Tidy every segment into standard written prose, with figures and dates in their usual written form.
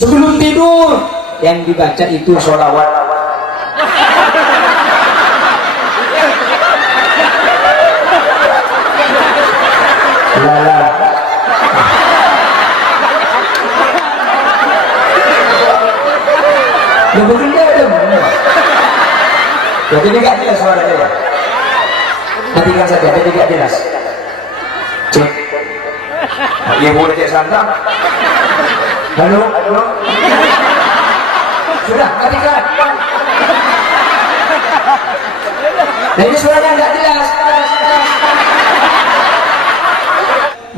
Sebelum tidur yang dibaca itu sholawat. Lala. Ya mungkin dia ada benar. Jadi tidak jelas suaranya ya. Matikan saja, jadi tidak jelas. Cek. Ibu boleh cek santang. Halo, halo. Sudah, matikan. Nah ini suaranya nggak jelas.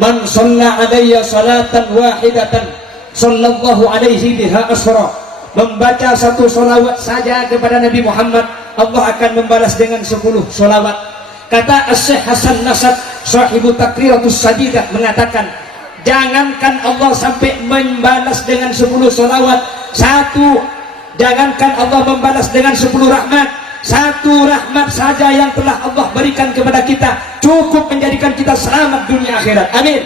Man shalla alayya salatan wahidatan sallallahu alaihi biha asra. Membaca satu solawat saja kepada Nabi Muhammad, Allah akan membalas dengan 10 solawat. Kata Syekh Hasan Nasad, sahibu Takriratus Sadidah, mengatakan, jangankan Allah sampai membalas dengan 10 solawat, jangankan Allah membalas dengan 10 rahmat, satu rahmat saja yang telah Allah berikan kepada kita cukup menjadikan kita selamat dunia akhirat. Amin.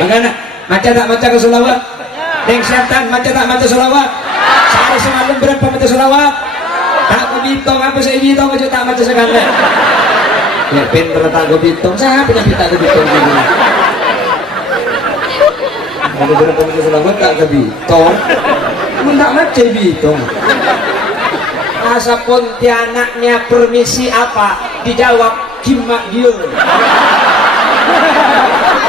Bagaimana? Baca tak baca ke solawat? Deng setan baca tak baca solawat? Sehari semalam berapa baca solawat? Tak kubitong apa saya bitong aja tak baca sekarang. Ya pinter tak kubitong, saya punya tak kubitong ini. Ada berapa baca solawat tak kubitong? Mendak baca bitong. Asa Pontianaknya permisi apa? Dijawab kimak dia.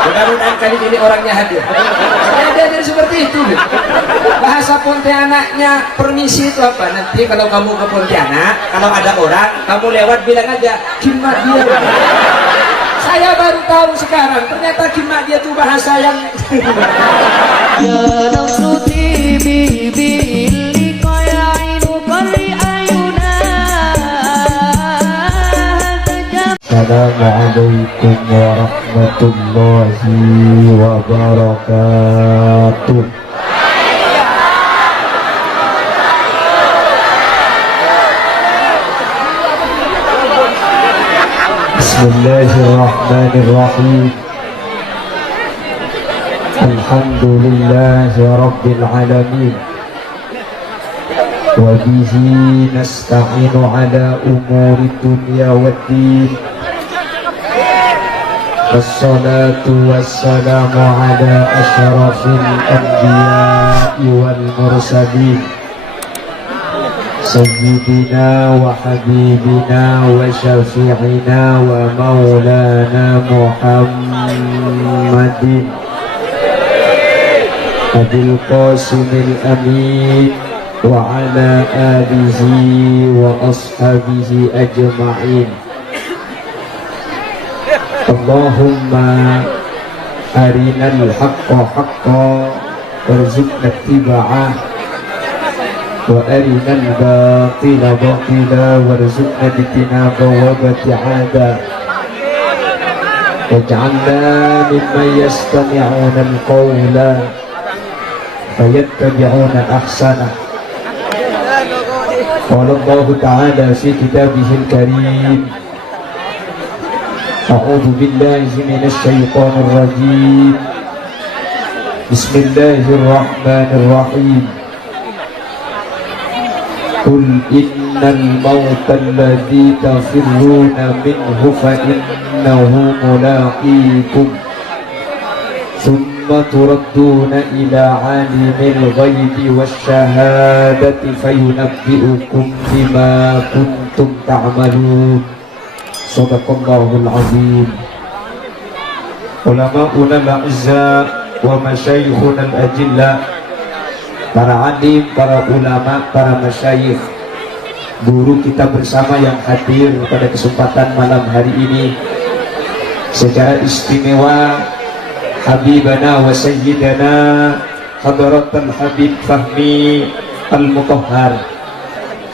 Mudah-mudahan kali ini orangnya hadir. Saya diajar seperti itu. Bahasa Pontianaknya permisi itu apa? Nanti kalau kamu ke Pontianak, kalau ada orang, kamu lewat bilang aja kimak dia. Saya baru tahu sekarang, ternyata kimak dia itu bahasa yang Assalamualaikum warahmatullahi wabarakatuh. Bismillahirrahmanirrahim. Alhamdulillahi rabbil alamin. Wa bihi nasta'inu ala umuri dunya waddin. Wassalatu wassalamu ala asyrafil anbiya'i wal mursalin sayyidina wa habibina wa syafi'ina wa maulana Muhammadin Abil Qasimil Amin wa ala alihi wa ashabihi ajma'in. Allahumma arinal haqqa haqqa warzuqna ittiba'ah wa arinal batila batila warzuqna ijtinaba wa bati'ada waj'alna mimman yastami'una al-qawla fayattabi'una ahsanah. Qala Allah ta'ala fi kitabihil karim, A'udzu billahi minasy syaithanir rajim. Bismillahirrahmanirrahim. Qul innal mauta alladzi tafirruna minhu fa innahu mulaqikum thumma turadduna ila 'alimil ghaibi wasyahadati fayunabbi'ukum bima kuntum ta'malun. Sadaqallahul azim. Ulama-ulama al-azza wa masyayikhun al-ajilla, para alim, para ulama, para masyayikh, guru kita bersama yang hadir pada kesempatan malam hari ini, secara istimewa Habibana wa Sayyidana Hadratul Habib Fahmi Al-Mutahhar,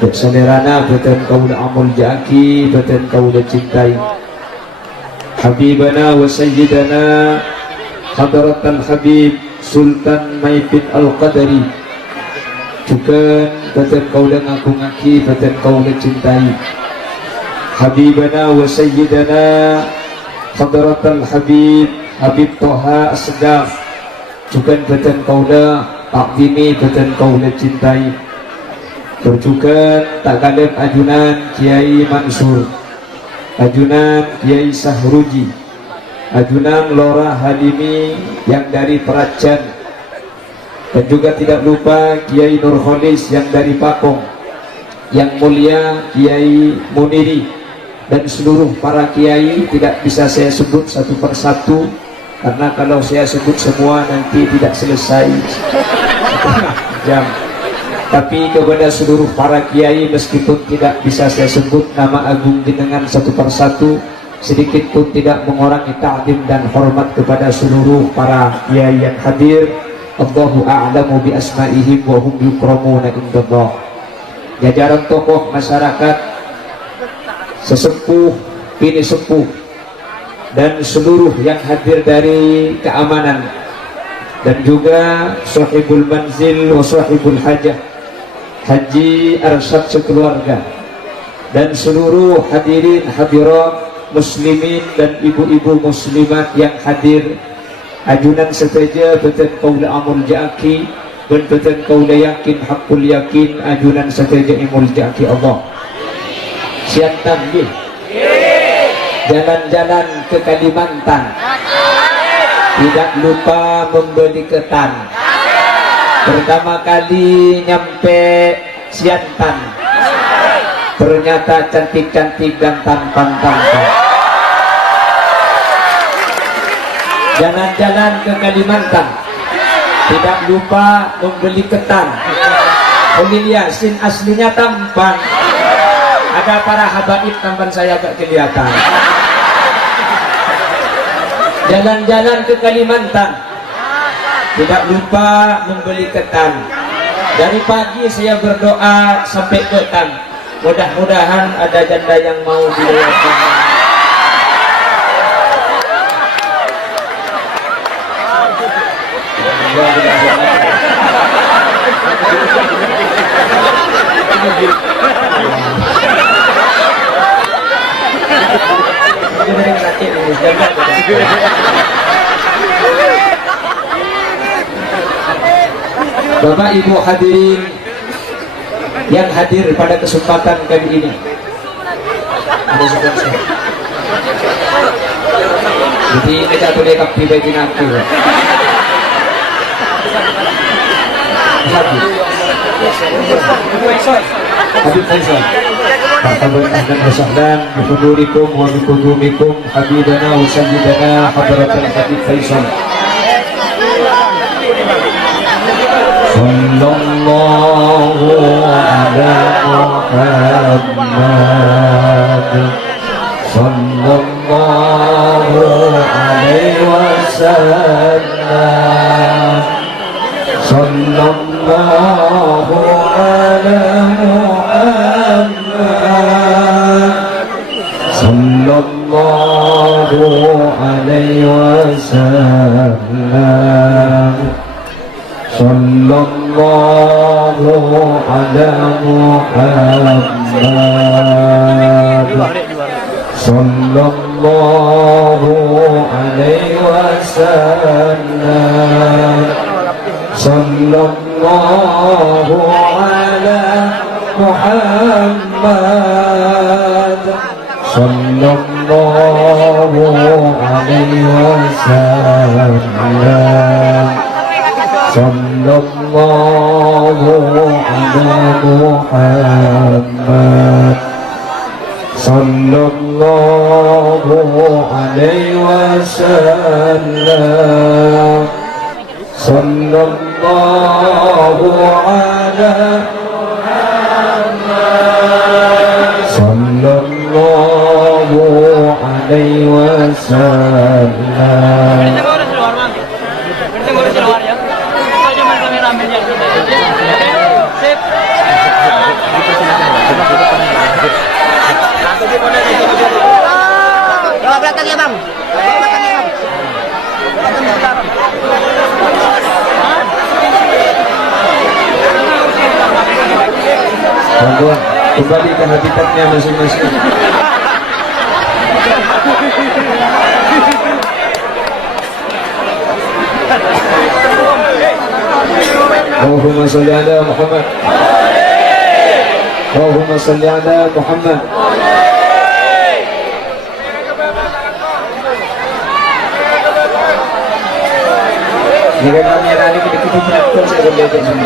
saudarana beten kaula amul jaki, beten kaula cintai, Habibana wa Sayyidana Hadratul Habib Sultan Maipit Al-Qadari, juga beten kaula ngaku-ngaki, beten kaula cintai, Habibana wa Sayyidana Hadratul Habib Habib Toha As-Sedaf, juga beten kaula takdimi beten kaula cintai. Berjugan tak kalep ajunan Kiai Mansur, ajunan Kiai Sahruji, ajunan Lora Halimi yang dari Peracan, dan juga tidak lupa Kiai Nurholis yang dari Pakong, yang mulia Kiai Muniri, dan seluruh para kiai tidak bisa saya sebut satu persatu karena kalau saya sebut semua nanti tidak selesai jam. Tapi kepada seluruh para kiai meskipun tidak bisa saya sebut nama agung jenengan satu persatu, sedikit pun tidak mengurangi ta'zim dan hormat kepada seluruh para kiai yang hadir. Allahu a'lamu bi asma'ihim wa hum yukramuna indallah. Jajaran tokoh masyarakat, sesepuh, bini sepuh, dan seluruh yang hadir dari keamanan, dan juga sahibul manzil wa sahibul hajah Haji Arsyad sekeluarga, dan seluruh hadirin hadirat muslimin dan ibu-ibu muslimat yang hadir. Ajunan seteja beten kaula amul jaki dan beten kaula yakin hakul yakin ajunan seteja imul jaki Allah. Siantan nggih. Jalan-jalan ke Kalimantan, tidak lupa membeli ketan. Pertama kali nyampe Siantan, ternyata cantik-cantik dan tampan-tampan. Jalan-jalan ke Kalimantan, tidak lupa membeli ketan. Ulil Yasin aslinya tampan, ada para habaib tampan saya gak kelihatan. Jalan-jalan ke Kalimantan, tidak lupa membeli ketan. Dari pagi saya berdoa sampai petang, mudah-mudahan ada janda yang mau dilewatkan. Bapak Ibu hadirin yang hadir pada kesempatan kali ini, jadi kita boleh kapti bagi nanti. Habib Faisal, marhaban wasahlan bi hudurikum wa bi qudumikum habibana wa sayyidana hadratul Habib Faisal. Sallallahu ala Muhammad, sallallahu alaihi wasallam, sallallahu ala Muhammad, sallallahu alaihi wasallam, sallallahu ala Muhammad, sallallahu alaihi wasallam, sallallahu ala Muhammad, sallallahu alaihi wasallam, sallallahu ala Muhammad, sallallahu alaihi wasallam, sallallahu ala Muhammad, sallallahu alaihi wasallam. Belakang ya bang, belakang ya bang. Monggo kembali ke habitatnya masing-masing. Allahumma salli ala Muhammad. Allahumma salli ala Muhammad. Jika kamera ini kita perhatikan saya berdebat sama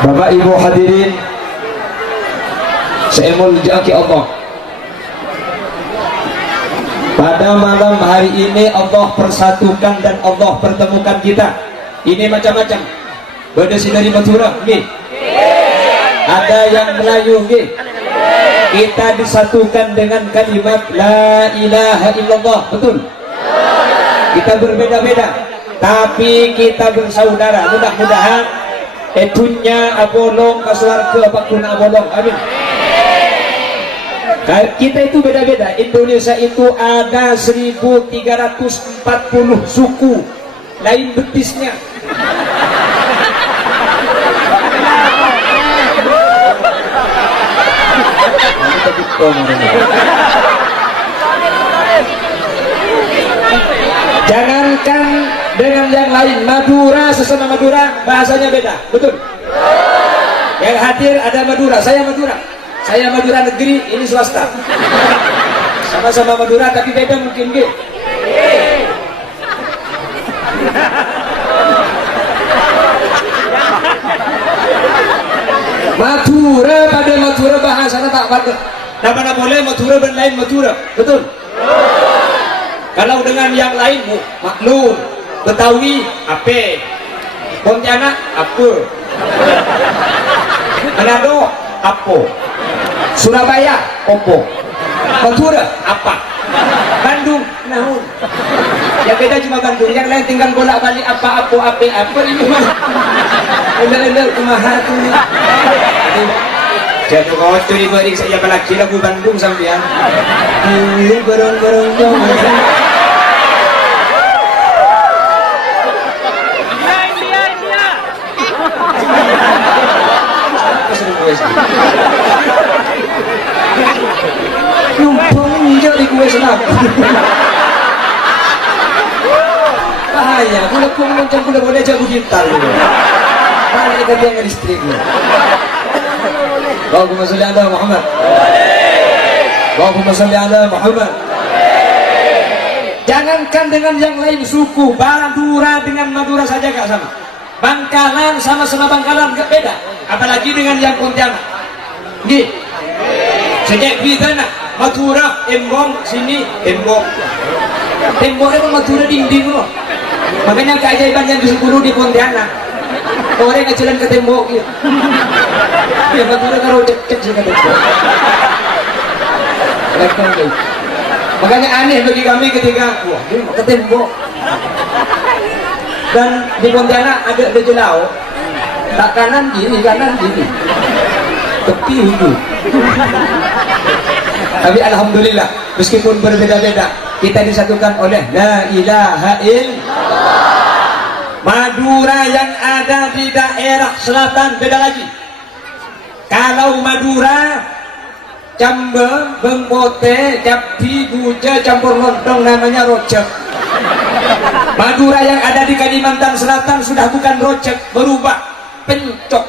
Bapak Ibu hadirin saya muliakan Allah. Pada malam hari ini Allah persatukan dan Allah pertemukan kita. Ini macam-macam. Berdasi dari Madura, nggih. Ada yang Melayu, nggih. Kita disatukan dengan kalimat La ilaha illallah, betul? Kita berbeda-beda, tapi kita bersaudara. Mudah-mudahan dunia abolong ke surga bakuna abolong, amin. Kita itu beda-beda. Indonesia itu ada 1340 suku, lain betisnya. Jangankan dengan yang lain, Madura sesama Madura bahasanya beda, betul? Yang hadir ada Madura, saya Madura negeri, ini swasta. Sama-sama Madura tapi beda mungkin, gitu. Madura pada Madura bahasanya tak pada. Nah, mana boleh Madura dan lain Madura, betul? Kalau dengan yang lain, maklum. Betawi, ape. Pontianak, apa. Manado, apo. Surabaya, opo. Madura, apa. Bandung, naon. Yang beda cuma Bandung, yang lain tinggal bolak-balik apa, ape, apa ini mah. Endal-endal kumaha tuh. Jatuh kocok di balik saya apalagi lagu Bandung sampean. Ini bareng-bareng dong. Numpang hijau di kue senap. Bahaya, kuda pun macam kuda boleh jago gitar. Mana kita dengan istrinya? Allahumma salli ala Muhammad. Allahumma salli ala Muhammad. Jangankan dengan yang lain suku, Madura dengan Madura saja gak sama. Bangkalan sama-sama Bangkalan gak beda. Apalagi dengan yang Pontianak. Nggih. Sejak bidana Madura embong sini embong. Temboknya pun Madura dinding loh. Makanya keajaiban yang di 10 di Pontianak. Orang yang jalan ke tembok gitu. Ya Madura kalau deket sih ke tembok. Makanya aneh bagi kami ketika wah dia ke tembok. Dan di Pontianak agak jelau. Tak kanan gini, tepi hulu. Tapi alhamdulillah meskipun berbeda-beda kita disatukan oleh La ilaha illallah. Madura yang ada di daerah selatan beda lagi. Kalau Madura Jambe, Bengkote, Japti, Buja campur lontong namanya rojak. Madura yang ada di Kalimantan Selatan sudah bukan rojak, berubah pencok.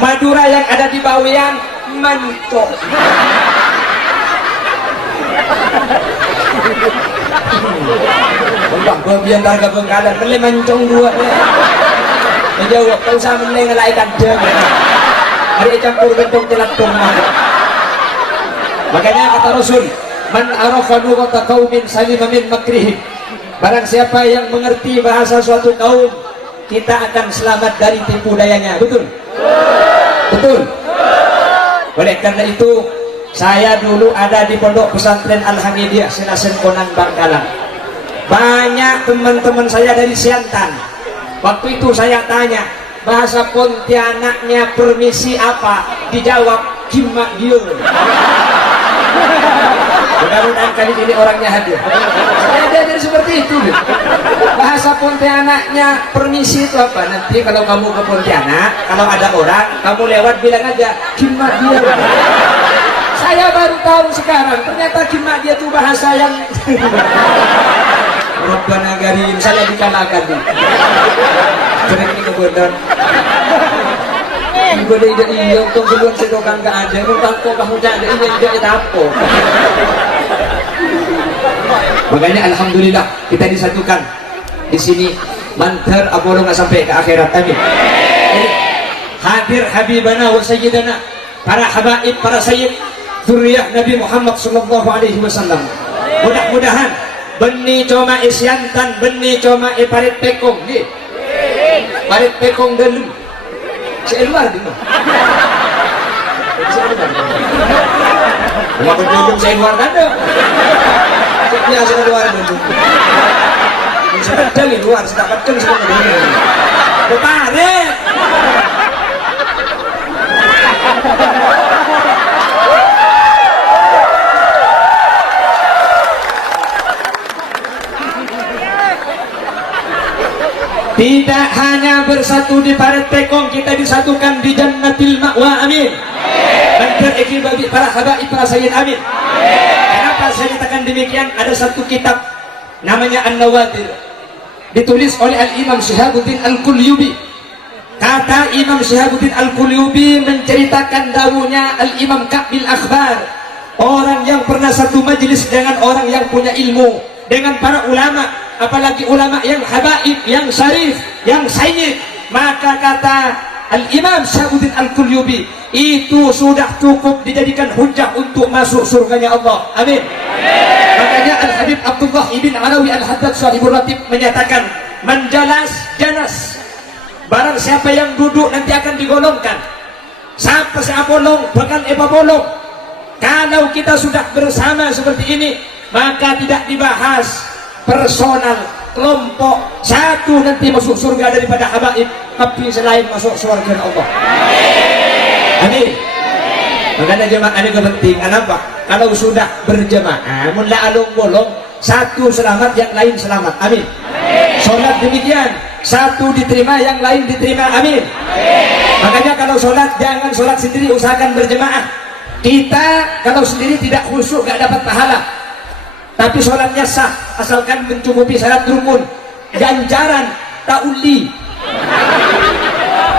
Madura yang ada di Bawean mancok. Mbah babian harga Bengkalan beli mancong dua. Menjawab kau sama meneng ngelaikan deng. Hari campur bentuk telakung. Makanya kata Rasul, man arafa lughata qaumin salima min makrihim. Barang siapa yang mengerti bahasa suatu kaum, kita akan selamat dari tipu dayanya. Betul? Betul? Oleh karena itu saya dulu ada di pondok pesantren Al-Hamidiyah Senasen Konang Bangkalan. Banyak teman-teman saya dari Siantan. Waktu itu saya tanya bahasa Pontianaknya permisi apa, dijawab gimak giul. Mudah-mudahan kali ini orangnya hadir. Saya diajar seperti itu. Bahasa Pontianaknya permisi itu apa? Nanti kalau kamu ke Pontianak, kalau ada orang, kamu lewat bilang aja, Kimak dia. Saya baru tahu sekarang, ternyata Kimak dia itu bahasa yang Rabbana Garim, saya dikalahkan nih. Keren ini kebetulan. Gue udah iya, untung sebelum sedokan gak ada. Untung kok kamu ada ini yang jadi tapo. Makanya alhamdulillah kita disatukan di sini. Mantar apa lo nggak sampai ke akhirat, amin. Jadi, hadir habibana wa sayyidana, para habaib, para sayyid zuriyah Nabi Muhammad sallallahu alaihi wasallam. Mudah-mudahan benih coma isyantan, benih coma parit pekong nih. Parit pekong dalam saya luar di mana? Mau berjumpa saya luar tanda. Saya sudah luar dulu. Saya pedang luar, saya pedang sebenarnya. Berparet. Tidak hanya bersatu di paret pekong, kita disatukan di jannatil ma'wa, amin. Mantar ikibabi para habaib, para sayyid, amin. Kenapa saya katakan demikian? Ada satu kitab namanya An-Nawadir, ditulis oleh Al-Imam Syihabuddin Al-Qulyubi. Kata Imam Syihabuddin Al-Qulyubi menceritakan dawuhnya Al-Imam Ka'bil Akhbar, orang yang pernah satu majelis dengan orang yang punya ilmu, dengan para ulama, apalagi ulama yang habaib, yang syarif, yang sayyid. Maka kata Al-Imam Syihabuddin Al-Qulyubi, itu sudah cukup dijadikan hujah untuk masuk surganya Allah, amin. Makanya Al-Habib Abdullah ibn Alawi Al-Haddad Sahibul Ratib menyatakan, menjalas janas, barang siapa yang duduk nanti akan digolongkan. Siapa bolong bahkan bolong. Kalau kita sudah bersama seperti ini, maka tidak dibahas personal, kelompok, satu nanti masuk surga daripada habaib, tapi selain masuk surga Allah, amin. Makanya jemaah ini penting. Kenapa? Kalau sudah berjemaah, mulai alung bolong, satu selamat, yang lain selamat, amin. Sholat demikian, satu diterima, yang lain diterima, amin. Makanya kalau sholat, jangan sholat sendiri, usahakan berjemaah. Kita kalau sendiri tidak khusyuk, gak dapat pahala. Tapi sholatnya sah, asalkan mencukupi syarat rukun. Ganjaran tak uli.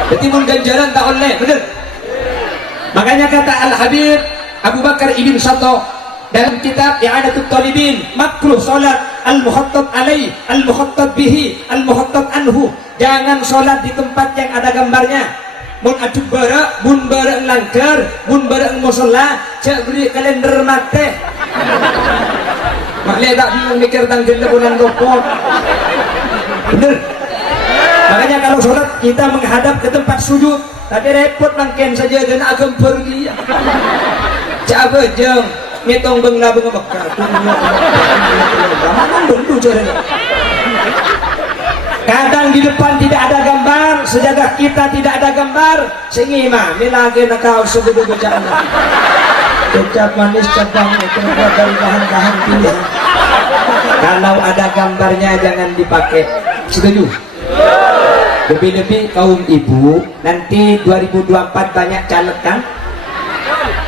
Jadi mun ganjaran tak oleh, benar. Makanya kata Al-Habib Abu Bakar Ibn Shato dalam kitab I'anatul Talibin, makruh sholat al-muhattab alaih, al-muhattab bihi, al-muhattab anhu. Jangan sholat di tempat yang ada gambarnya. Mun aduk bara, mun bara langgar, mun bara musola, cek beli kalender mate. Makanya tak bingung mikir tentang jenda pulang rokok. Bener. Makanya kalau sholat kita menghadap ke tempat sujud, tapi repot nangken saja dan agam pergi. Coba jeng, ngetong bengla bekar. Mana bendu caranya? Kadang di depan tidak ada gambar, sejadah kita tidak ada gambar, sengima, ini lagi nak kau sebut berjana. Kecap manis cabang itu dari bahan-bahan pilihan. Kalau ada gambarnya jangan dipakai. Setuju? Lebih-lebih kaum ibu nanti 2024 banyak caleg kan?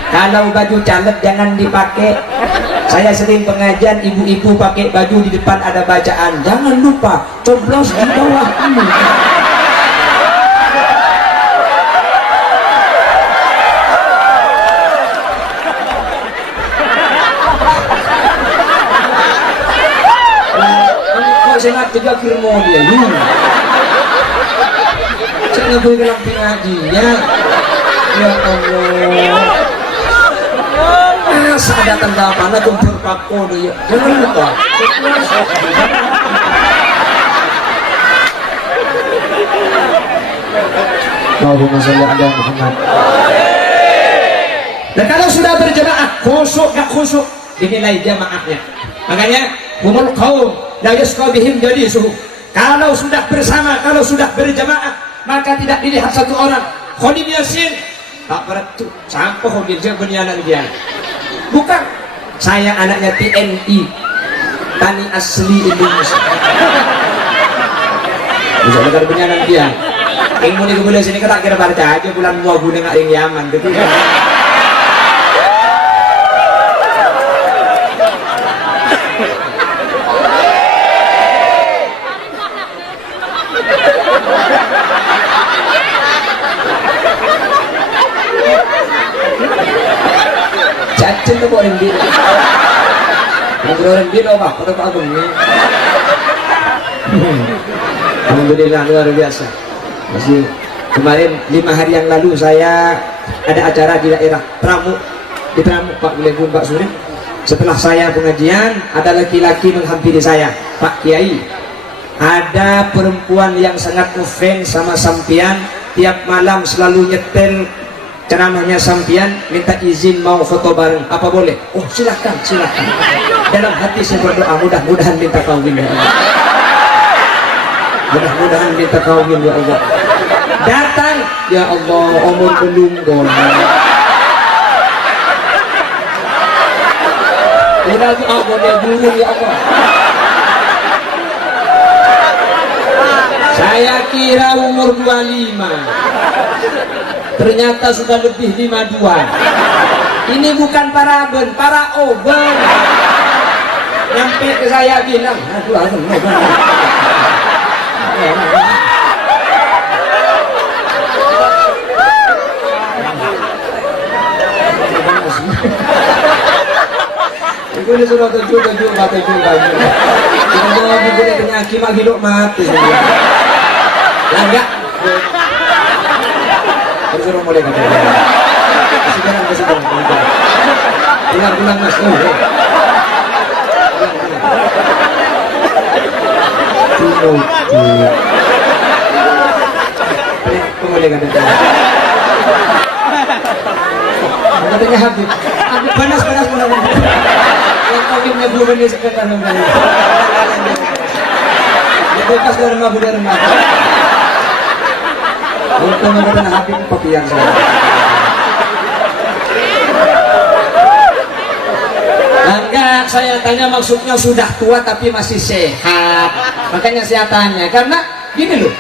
Kalau baju caleg jangan dipakai. Saya sering pengajian ibu-ibu pakai baju di depan ada bacaan. Jangan lupa coblos di bawah ini. Saya juga kirmo dia saya nggak boleh dalam pengajian. Ya Allah, masa datang datang ada kumpul pakko dia. Jangan lupa Allahumma sholli ala Muhammad. Dan kalau sudah berjamaah khusyuk gak khusyuk dinilai jamaahnya. Makanya umul qaum la yasqa bihim jalisuhu. Kalau sudah bersama, kalau sudah berjamaah, maka tidak dilihat satu orang. Khodim Yasin tak berat tu, sampai khodim dia berniaga dia. Bukan Saya anaknya TNI, Tani Asli Indonesia. Bisa dengar benyanan dia. Yang mau dikubulin sini kita kira baca aja bulan buah guna nggak yang Yaman gitu. Cacing tuh orang dia. Orang dia loh pak, pada pak Agung ini. Alhamdulillah luar biasa. Masih kemarin 5 hari yang lalu saya ada acara di daerah Pramu, di Pramu Pak Wilayah Pak Suri. Setelah saya pengajian, ada laki-laki menghampiri saya, Pak Kiai, ada perempuan yang sangat ngefans sama sampian, tiap malam selalu nyetel ceramahnya sampian, minta izin mau foto bareng, apa boleh? Oh silakan, silakan. Dalam hati saya berdoa, mudah-mudahan minta kawin ya Allah. Mudah-mudahan minta kawin ya Allah. Datang, ya Allah, umur belum golong. Udah Allah dia dulu ya Allah. Saya kira umur 25, ternyata sudah lebih 52. Ini bukan paraben, para oben. Nyampe ke saya bilang, aduh aduh. Itu dia sudah tujuh baju. Kita jawab ibu dia penyakit mak hidup mati. Langga. Terus mulai kata. Kesigaran. Pulang mas. Mulai kata. Katanya Habib panas yang kawinnya bulan ini sekarang bekas dari rumah untuk mengatakan Habib papian saya. Enggak, saya tanya maksudnya sudah tua tapi masih sehat, makanya saya tanya karena gini loh,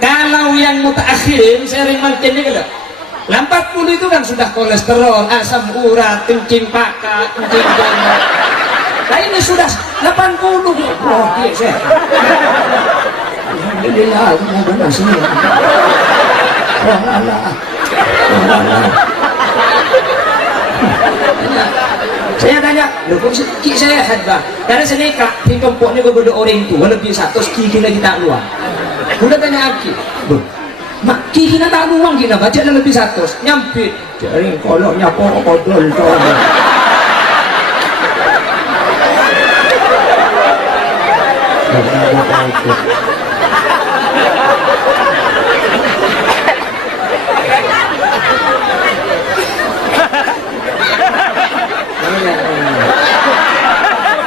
kalau yang mutaakhirin saya ringmalkan ini loh, 40 itu kan sudah kolesterol, asam urat, kencing pakak, kencing jangan. Nah ini sudah 80. Oh iya sehat. Alhamdulillah, mudah-mudahan semua. Saya tanya, loh kok ki sehat bang? Karena saya nikah, di kelompoknya berbeda orang tua lebih satu, kiki lagi tak luang. Udah tanya Aki, mak kiki tak luang kita baca lebih satu, nyampit. Jadi kalau nyapo kodol coba.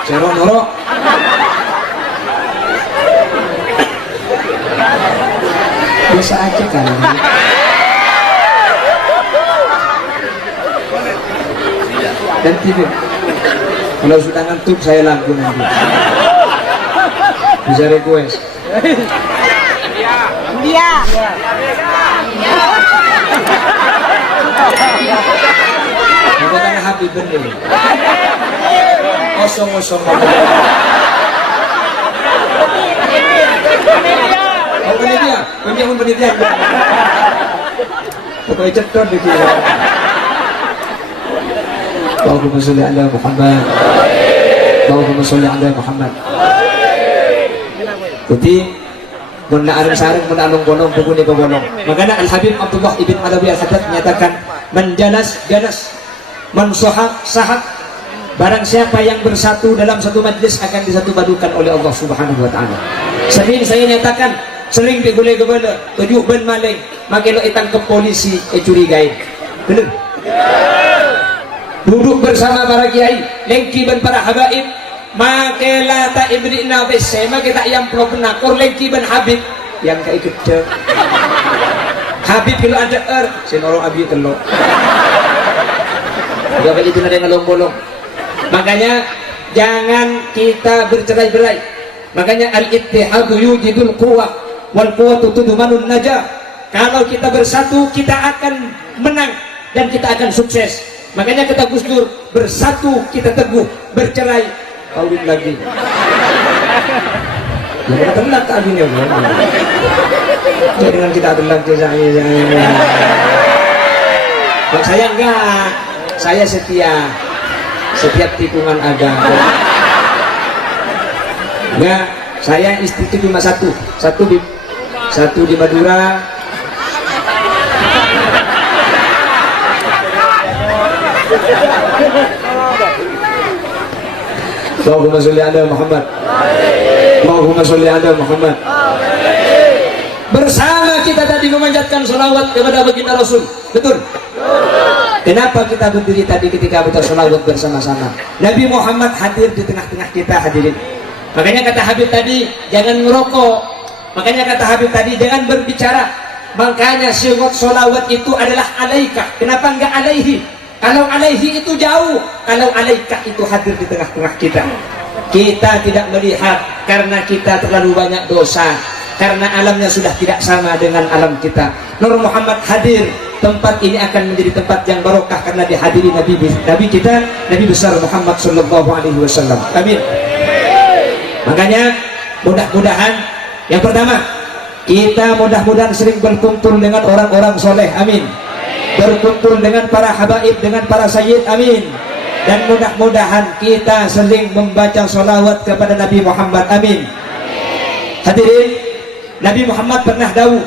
Noro biasa aja kan. Dan tidak, kalau sudah ngantuk saya lagu nanti bisa request Dia. Makanya Habib bener kosong penelitian pokoknya cetot di kira. Allahumma sholli ala Muhammad. Allahumma sholli ala Muhammad. Jadi mun areng sareng mun alung bolong pukune bolong. Makanya Al Habib Abdullah ibn Alawi Al-Haddad menyatakan menjalas ganas mensohak sahat. Barang siapa yang bersatu dalam satu majlis akan disatu padukan oleh Allah Subhanahu wa taala. Sering saya nyatakan, sering digulai kepala, tujuh ben maling, makelo itangkap polisi, curigai. Benar? Duduk bersama para kiai, lengki ben para habaib, makela ta ibrina bese, makita yang pro penakor lengki ben habib yang kai gede. Habib kalau ada sinoro abi telo. Gak begitu ada yang bolong. Makanya jangan kita bercerai-berai. Makanya al-ittihadu yujidul quwwah wal quwwatu tudmanun najah. Kalau kita bersatu, kita akan menang dan kita akan sukses. Makanya kata Gus Dur, bersatu kita teguh, bercerai kawin lagi. Ya tenang tadinya. Dengan kita tenang Bang saya enggak, saya setia setiap tikungan agama. Enggak, saya istri itu cuma satu di Madura. Allahumma sholli ala Muhammad. Allahumma sholli ala Muhammad. Bersama kita tadi memanjatkan sholawat kepada baginda Rasul. Betul? Kenapa kita berdiri tadi ketika kita sholawat bersama-sama? Nabi Muhammad hadir di tengah-tengah kita, hadirin. Makanya kata Habib tadi, jangan ngerokok. Makanya kata Habib tadi, jangan berbicara. Makanya syirat sholawat itu adalah alaikah. Kenapa enggak alaihi? Kalau alaihi itu jauh, kalau alaikah itu hadir di tengah-tengah kita. Kita tidak melihat karena kita terlalu banyak dosa, karena alamnya sudah tidak sama dengan alam kita. Nur Muhammad hadir, tempat ini akan menjadi tempat yang barokah karena dihadiri Nabi kita, Nabi besar Muhammad sallallahu alaihi wasallam. Amin. Makanya mudah-mudahan yang pertama, kita mudah-mudahan sering berkumpul dengan orang-orang soleh. Amin. Berkumpul dengan para habaib, dengan para sayyid. Amin. Dan mudah-mudahan kita sering membaca sholawat kepada Nabi Muhammad. Amin. Hadirin, Nabi Muhammad pernah dawuh,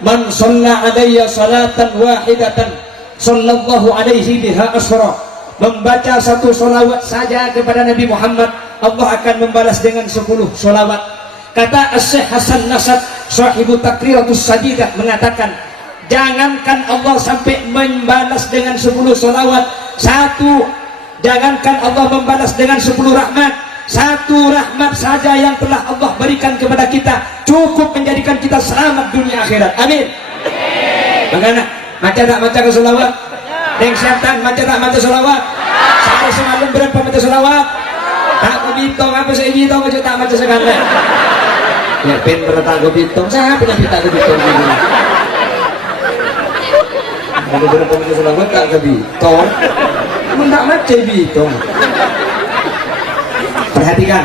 man shalla alayya salatan wahidatan sallallahu alaihi biha asra. Membaca satu sholawat saja kepada Nabi Muhammad, Allah akan membalas dengan 10 sholawat. Kata Syekh Hasan Nasad, sahibu Takriratus Sajidah, mengatakan, jangankan Allah sampai membalas dengan 10 sholawat, jangankan Allah membalas dengan 10 rahmat, 1 rahmat saja yang telah Allah berikan kepada kita cukup menjadikan kita selamat dunia akhirat. Amin. Bagaimana? Maca tak maca ke sholawat? Deng setan maca tak maca sholawat? Saya semalam berapa maca sholawat? Tak kubintong apa saya bitong maca tak maca sekali. Ya pen bertak kubintong, saya punya kita kubintong ini. Kalau berapa maca sholawat tak kubintong. Tidak macam itu. Perhatikan,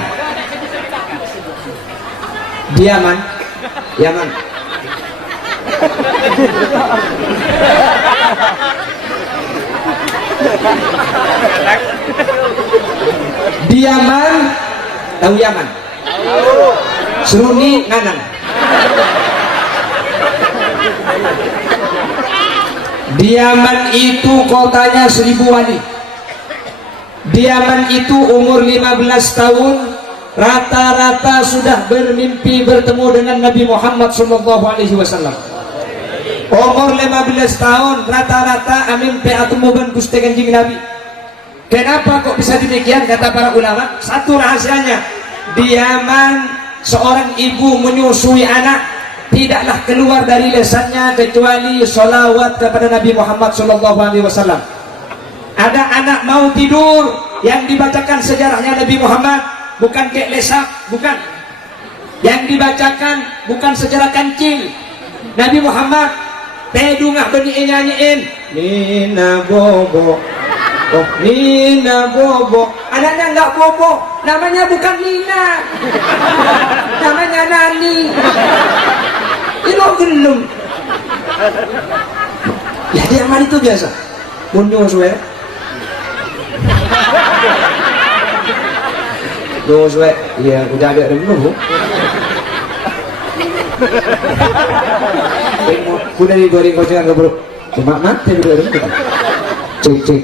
di Yaman, di Yaman, tahu Yaman? Seruni Nganang. Di Yaman itu kotanya 1000 wali. Di Yaman itu umur 15 tahun rata-rata sudah bermimpi bertemu dengan Nabi Muhammad SAW. Umur 15 tahun rata-rata amin pe'atumuban Gusti Kanjeng Nabi. Kenapa kok bisa demikian? Kata para ulama, satu rahasianya, di Yaman seorang ibu menyusui anak tidaklah keluar dari lisannya kecuali sholawat kepada Nabi Muhammad SAW. Ada anak mau tidur yang dibacakan sejarahnya Nabi Muhammad, bukan kayak lesak, bukan. Yang dibacakan bukan sejarah kancil. Nabi Muhammad tedungah beni nyanyiin Nina Bobo, oh Nina Bobo. Anaknya enggak Bobo, namanya bukan Nina, namanya Nani. Itu gelum. Ya dia mari itu biasa. Munyos we. Dos we. Ya udah ada dulu. Udah digoreng gocengan ke bro. Cuma mati udah dulu. Cek.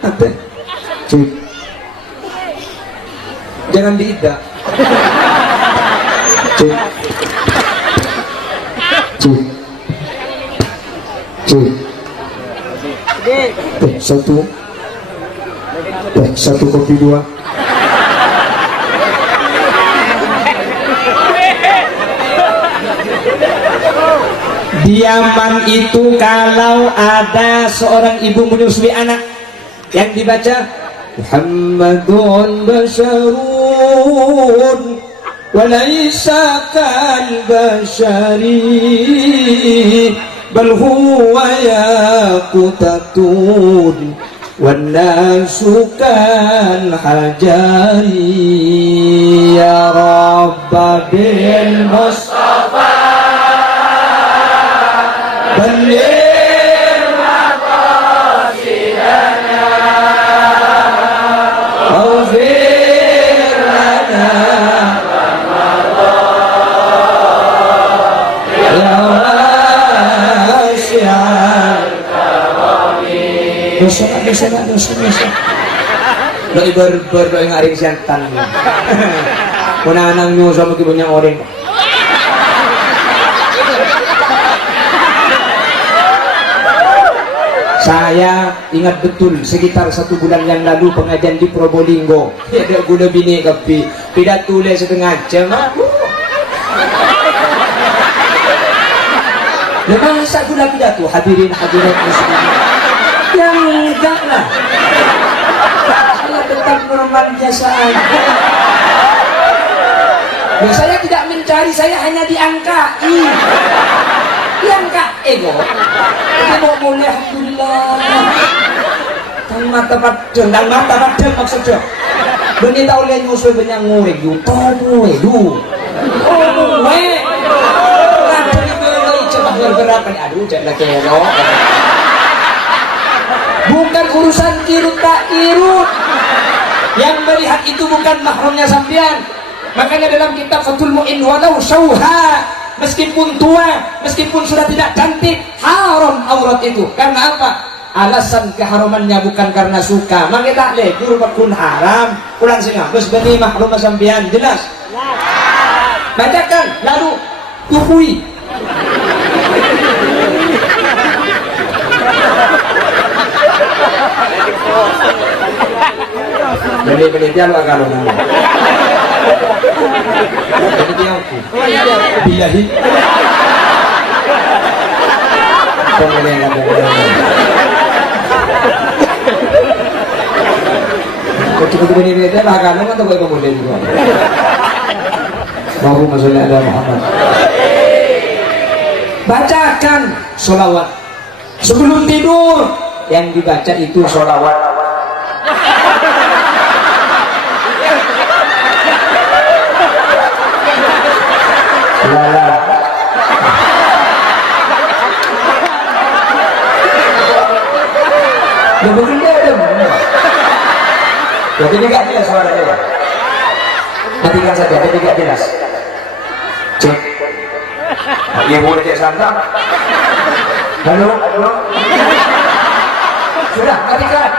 Ate. Cek. Jangan diidak. Cek. Satu kopi 2. Di Yaman itu kalau ada seorang ibu menyusui anak, yang dibaca Muhammadun basyarun walaysa kal basyari bal huwa yaqutatun wan nasu kal hajari ya rabba bil mustafa balligh maqasidana waghfir lana dosa lo ibar-ibar lo yang aring siantan kuna nang nyo sa magkibon niyang oring saya ingat betul sekitar 1 bulan yang lalu pengajian di Probolinggo ada guna bini kapi tidak tulis setengah jam memang saya guna pidato hadirin muslimin yang enggak lah saya tetap normal biasa aja saya tidak mencari, saya hanya diangkai diangka ego tidak boleh alhamdulillah tang mata padang maksudnya benita oleh nyusul banyak ngurek yuto edu coba bergerakan aduh jangan kero bukan urusan kirut tak kirut yang melihat itu bukan mahramnya sampean. Makanya dalam kitab Fathul Mu'in walau syauha meskipun tua, meskipun sudah tidak cantik haram aurat itu. Karena apa? Alasan keharamannya bukan karena suka. Maka tak leh guru pun haram pulang sini terus beni mahram sampean jelas bacakan lalu tukui Beli-beli lu agak lama. Jadi dia aku. Bilahi. Pemilih yang ada. Cukup ini dia lah kan atau kau pemilih juga. Allahumma sholli ala Muhammad. Bacakan sholawat sebelum tidur. Yang dibaca itu sholawat. Ya mungkin dia ada jadi tidak jelas suaranya matikan saja, jadi tidak jelas cek ya boleh cek santap halo sudah matikan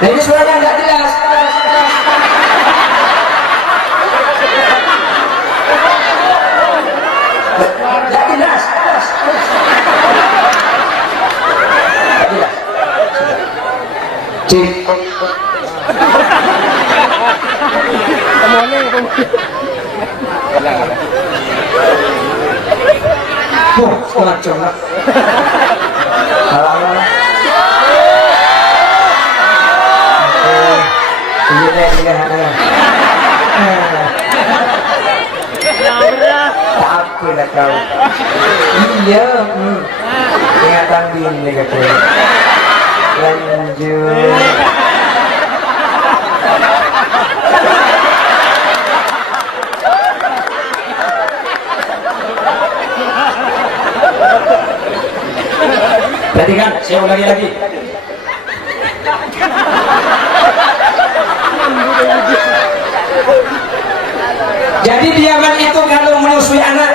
nah ini suaranya tidak jelas tidak jelas cek sangat cermat apa lah kau iya ingatan bini kata lanjut perhatikan saya ulangi lagi jadi diaman itu kalau menyusui anak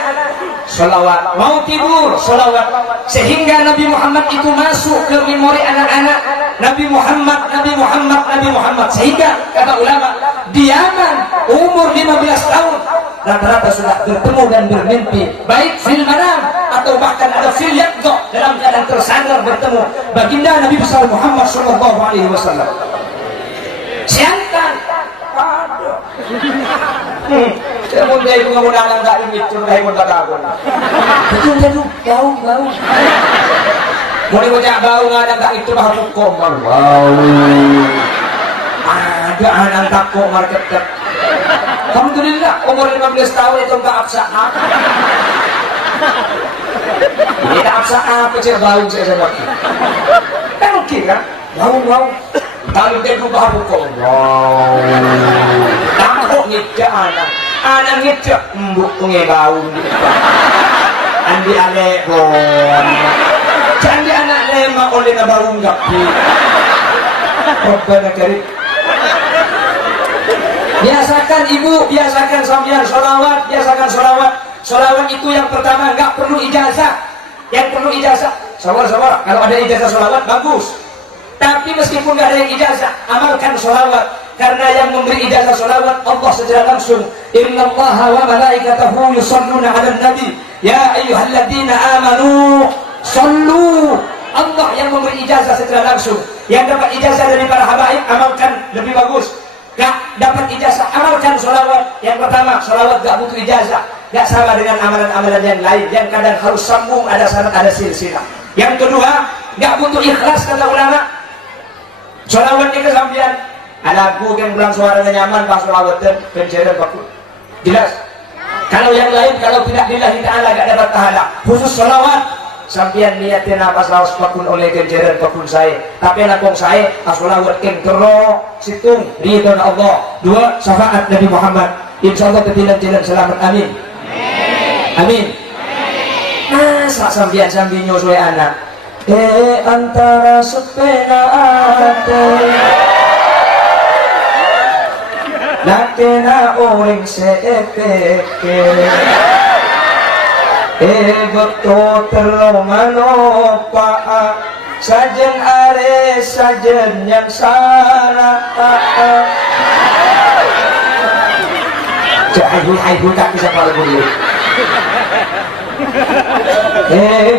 sholawat, mau tidur sholawat, sehingga Nabi Muhammad itu masuk ke memori anak-anak Nabi Muhammad sehingga kata ulama diaman umur 15 tahun rata-rata sudah bertemu dan bermimpi baik fil manam atau bahkan ada fil yaqza dalam keadaan tersadar bertemu baginda Nabi besar Muhammad sallallahu alaihi wasallam. Siantan saya mau dia itu nggak dalang nggak ini cuma dia mau tak aku. Betul jauh. Mulai bocah bau ngadang tak itu baru komar bau. Ada anak takut market. Alhamdulillah umur 15 tahun itu enggak absa. Ini tak absa apa sih bau saya sama. Kan oke kan? Bau. Kalau dia baru komar. Takut ngejak anak ngejak embuk pengebau. Andi alek bon. Candi anak lema oleh nabarung gapi. Rabbana karim. Biasakan ibu, biasakan sambian sholawat, biasakan sholawat. Sholawat itu yang pertama nggak perlu ijazah. Yang perlu ijazah, sabar. Kalau ada ijazah sholawat bagus. Tapi meskipun nggak ada yang ijazah, amalkan sholawat. Karena yang memberi ijazah sholawat Allah secara langsung. Innallaha wa malaikatahu yusholluna 'alan nabi. Ya ayyuhalladzina amanu shollu. Allah yang memberi ijazah secara langsung. Yang dapat ijazah dari para habaib amalkan lebih bagus. Gak dapat ijazah amalkan sholawat. Yang pertama sholawat gak butuh ijazah. Gak sama dengan amalan-amalan yang lain yang kadang harus sambung, ada syarat, ada silsilah. Yang kedua gak butuh ikhlas kata ulama. Sholawat ini kesampian. Ada aku yang bilang suaranya nyaman pas sholawat dan pencairan baku. Jelas? Kalau yang lain kalau tidak lillahi ta'ala gak dapat pahala. Khusus sholawat sampian niatin apa saus pakun oleh kenjeran pakun saya. Tapi nakong saya asolawat kengkero situng ridho Allah. Dua syafaat Nabi Muhammad. Insyaallah ketidak-tidak selamat. Amin. Amin. Masa sampian nyusui anak. Antara sepena ate nakena orang seepeke betul terlomanopa sajen are sajen yang salah aibu tak bisa kalau dulu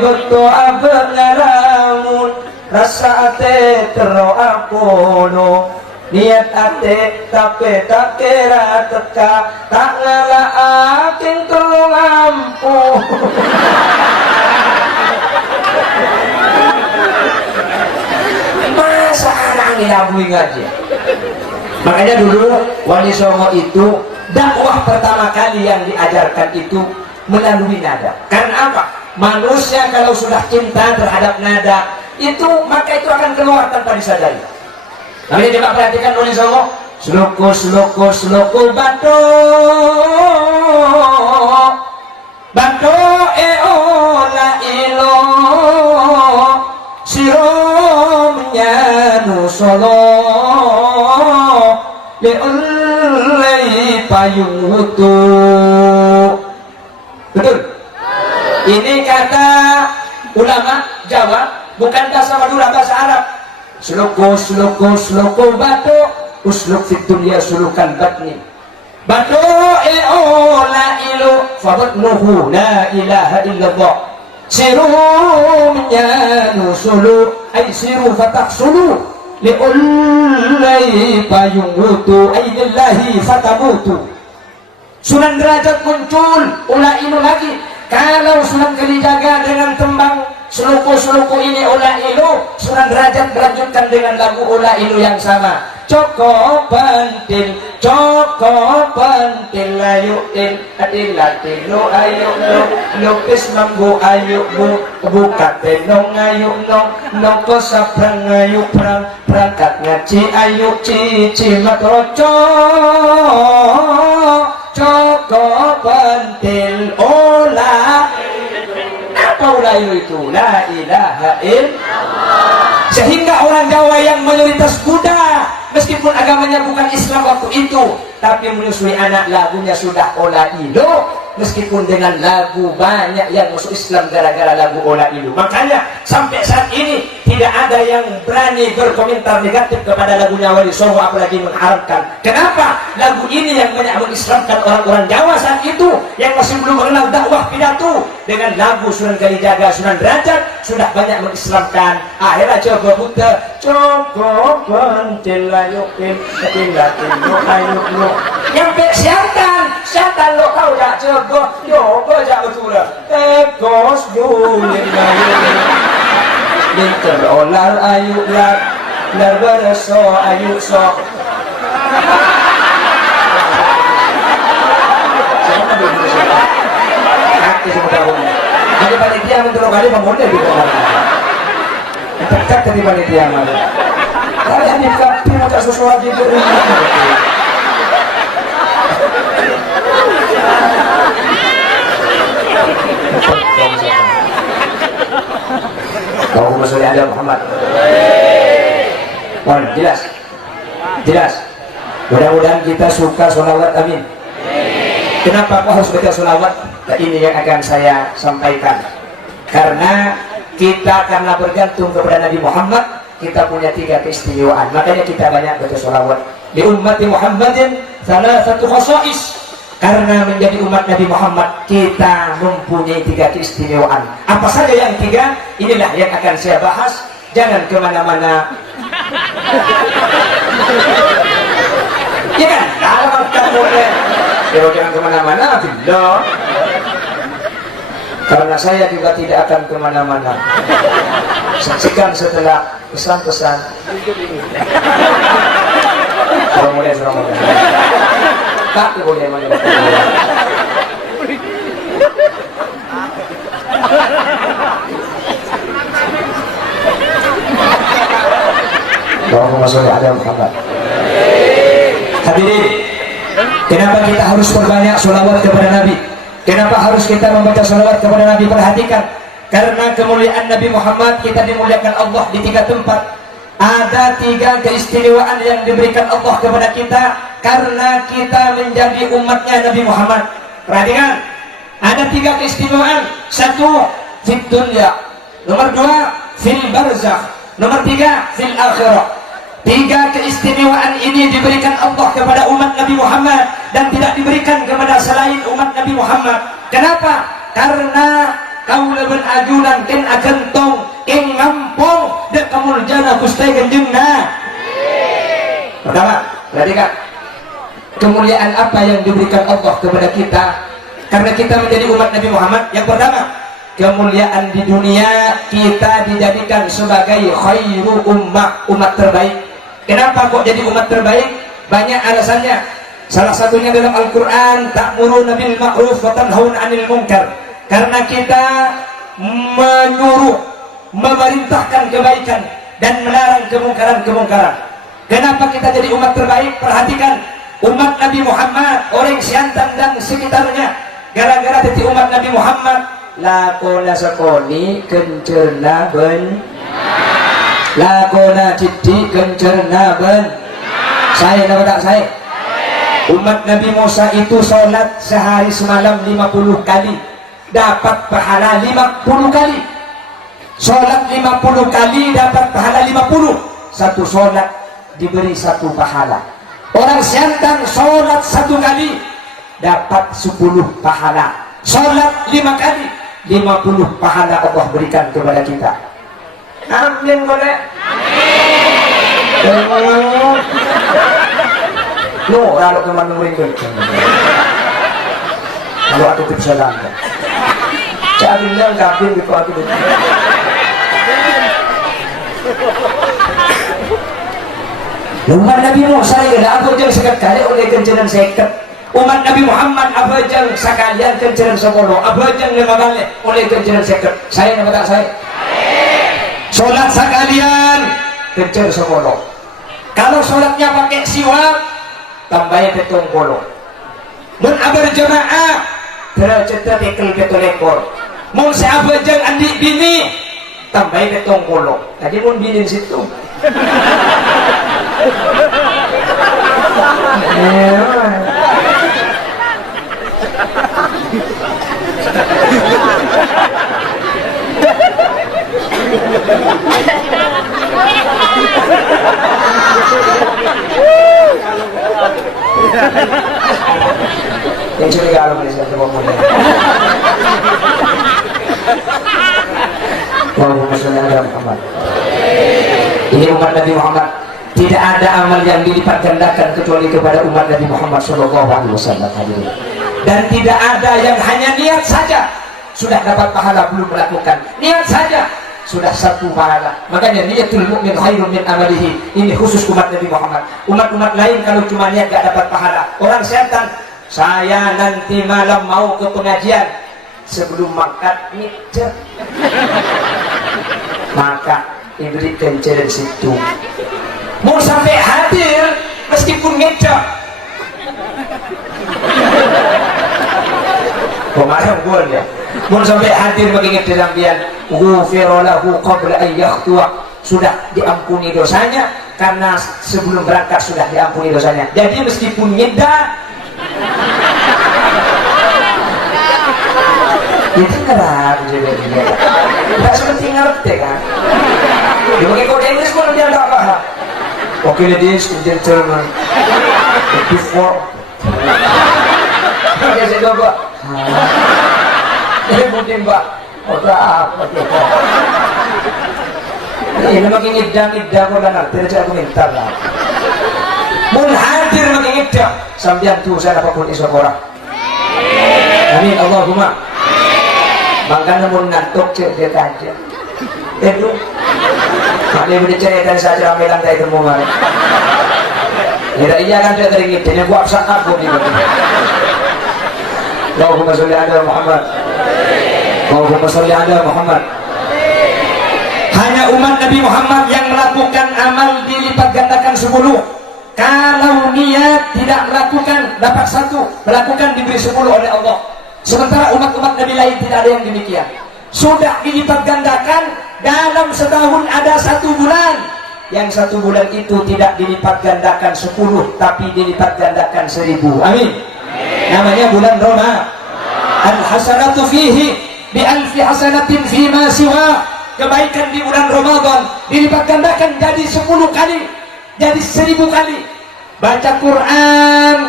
betul abang ngaramun rasa ate tero apono niat ate tapi tak kira teka tak ngala aking tolong ampuh. Masa anak ngilabui ngaji. Makanya dulu Wali Songo itu dakwah pertama kali yang diajarkan itu melalui nada. Karena apa? Manusia kalau sudah cinta terhadap nada itu maka itu akan keluar tanpa disadari. Nanti coba perhatikan Wali Songo. Sloko bato la ilo siromnya nusolo leulai payutu. Betul? Ini kata ulama Jawa, bukan bahasa Madura, bahasa Arab. Sloko bato usluk fit dunya sulukan batni bato la ilu fabatnuhu la ilaha illallah sirumnya nusulu ay siru fataksulu liullai payungutu ay lillahi fatamutu. Sunan Derajat muncul ula ilu lagi. Kalau Sunan Kalijaga dengan tembang Seloko ini ula ilu, Sunan Derajat melanjutkan dengan lagu ula ilu yang sama. Coko pentil ayu til adilatil lo ayu lo lupis mambu ayu bu buka tenong ayu no kosaprang ayu prang perangkat ngaji ayu cici matroco coko pentil ola. Apa ula ilu itu? La ilaha illallah. Sehingga orang Jawa yang mayoritas Buddha meskipun agamanya bukan Islam waktu itu tapi menyusui anak lagunya sudah ola ilu meskipun dengan lagu banyak yang masuk Islam gara-gara lagu ola ilu. Makanya sampai saat ini tidak ada yang berani berkomentar negatif kepada lagunya Wali Songo apalagi mengharamkan. Kenapa? Lagu ini yang banyak mengislamkan orang-orang Jawa saat itu yang masih belum mengenal dakwah pidato. Dengan lagu Sunan Kalijaga, Sunan Derajat sudah banyak mengislamkan. Akhirnya coba buta coko pentil ayu tim ayu lo nyampe syaitan lo kau jak coba yo kau jak betul ekos dulin ayu pinter olar ayu lar bereso ayu sok. Siapa dia itu? Kaki semua. Jadi panitia menurut kali memudah di kamar. Dekat dari panitia malu. Kalian di kapi macam sesuatu itu. Allahumma sholli ala Muhammad. Mohon jelas. Mudah-mudahan kita suka sholawat, amin. Kenapa kau harus baca sholawat? Nah, ini yang akan saya sampaikan. Karena kita karena bergantung kepada Nabi Muhammad, kita punya 3 keistimewaan. Makanya kita banyak baca sholawat. Di ummati Muhammadin salah satu khosais. Karena menjadi umat Nabi Muhammad, kita mempunyai 3 keistimewaan. Apa saja yang 3? Inilah yang akan saya bahas. Jangan kemana-mana. Ya kan? Kalau kita boleh, jangan kemana-mana. Tidak. Karena saya juga tidak akan kemana-mana. Saksikan setelah pesan-pesan. Sudah mulai. Tak boleh mana. Allahumma sholli ala Muhammad. Hadirin, kenapa kita harus berbanyak sholawat kepada Nabi? Kenapa harus kita membaca sholawat kepada Nabi? Perhatikan, karena kemuliaan Nabi Muhammad, kita dimuliakan Allah di 3 tempat. Ada 3 keistimewaan yang diberikan Allah kepada kita karena kita menjadi umatnya Nabi Muhammad. Perhatikan, ada 3 keistimewaan. 1, fid dunya. Nomor 2, fil barzakh. Nomor 3, fil akhirah. 3 keistimewaan ini diberikan Allah kepada umat Nabi Muhammad dan tidak diberikan kepada selain umat Nabi Muhammad. Kenapa? Karena kau leben ajunan ken agentong ken ngampong dek kamul jana kustai genjengna. Pertama, perhatikan kemuliaan apa yang diberikan Allah kepada kita karena kita menjadi umat Nabi Muhammad. Yang pertama, kemuliaan di dunia, kita dijadikan sebagai khairu umat terbaik. Kenapa kok jadi umat terbaik? Banyak alasannya. Salah satunya dalam Al-Quran, ta'muruna bil ma'ruf wa tanhauna 'anil munkar. Karena kita menyuruh, memerintahkan kebaikan dan melarang kemungkaran-kemungkaran. Kenapa kita jadi umat terbaik? Perhatikan, umat Nabi Muhammad, orang Siantan dan sekitarnya, gara-gara jadi umat Nabi Muhammad, lakona sekoni kencerna ben, lakona citi kencerna ben. Saya nama tak saya. Umat Nabi Musa itu sholat sehari semalam 50 kali, dapat pahala 50 kali. Sholat 50 kali dapat pahala 50. Satu sholat diberi 1 pahala. Orang Siantan sholat 1 kali dapat 10 pahala. Sholat 5 kali 50 pahala Allah berikan kepada kita. Amin boleh. Amin. No, kalau teman nungguin kalau aku bisa langgar. Cari bilang kabin gitu aku. Umat Nabi Musa ya aku jeng sekat kali oleh kencenan seket. Umat Nabi Muhammad apa jeng sekalian kencenan 10, apa jeng 5 kali oleh kencenan seket. Saya nama tak saya. Sholat sekalian kencer 10. Kalau sholatnya pakai siwak, tambahnya petong polo. Mun abar jemaah tercetak tekel petong ekor. Mun sahabat jeng andi bini, tambahnya petong polo. Tadi mun bini situ. Yang sudah kalau bisa terbangun. Allahumma sholli ala Muhammad. Ini umat Nabi Muhammad, tidak ada amal yang dilipat gandakan kecuali kepada umat Nabi Muhammad SAW. Dan tidak ada yang hanya niat saja sudah dapat pahala belum melakukan. Niat saja sudah satu pahala. Makanya niyatul mukmin khairun min amalihi. Ini khusus umat Nabi Muhammad. Umat-umat lain kalau cuma niat gak dapat pahala. Orang setan, saya nanti malam mau ke pengajian, sebelum makan ngecer. Maka diberikan challenge itu. Mau sampai hadir meskipun ngecer. Kemarin gue ya. Mau sampai hadir bagi ngecer ghufira lahu qabla an yakhtuwa, sudah diampuni dosanya karena sebelum berangkat sudah diampuni dosanya. Jadi meskipun nyeda itu ngerap juga dia nggak seperti ngerti kan dia pakai kode Inggris pun dia nggak paham. Okay ladies and gentlemen, before saya coba ini mungkin Pak apa ini makin ngidam kok dan artinya saya aku minta lah mun hadir makin ngidam sambian tulisan apapun iso orang. Amin Allahumma. Makanya mun ngantuk cek dia aja itu kali bercerita saja ramai lantai temu mari tidak iya kan dia dari ngidamnya buat saat aku nih Allahumma sholli ala Muhammad. Allahumma sholli ala Muhammad. Hanya umat Nabi Muhammad yang melakukan amal dilipat gandakan 10. Kalau niat tidak melakukan dapat 1, melakukan diberi 10 oleh Allah. Sementara umat-umat Nabi lain tidak ada yang demikian. Sudah dilipat gandakan dalam setahun ada 1 bulan. Yang 1 bulan itu tidak dilipat gandakan 10, tapi dilipat gandakan 1000. Amin. Namanya bulan Ramadan. Al-hasanatu fihi bi alfi hasanatin fima siwa. Kebaikan di bulan Ramadan dilipat gandakan jadi 10 kali, jadi 1000 kali. Baca Quran,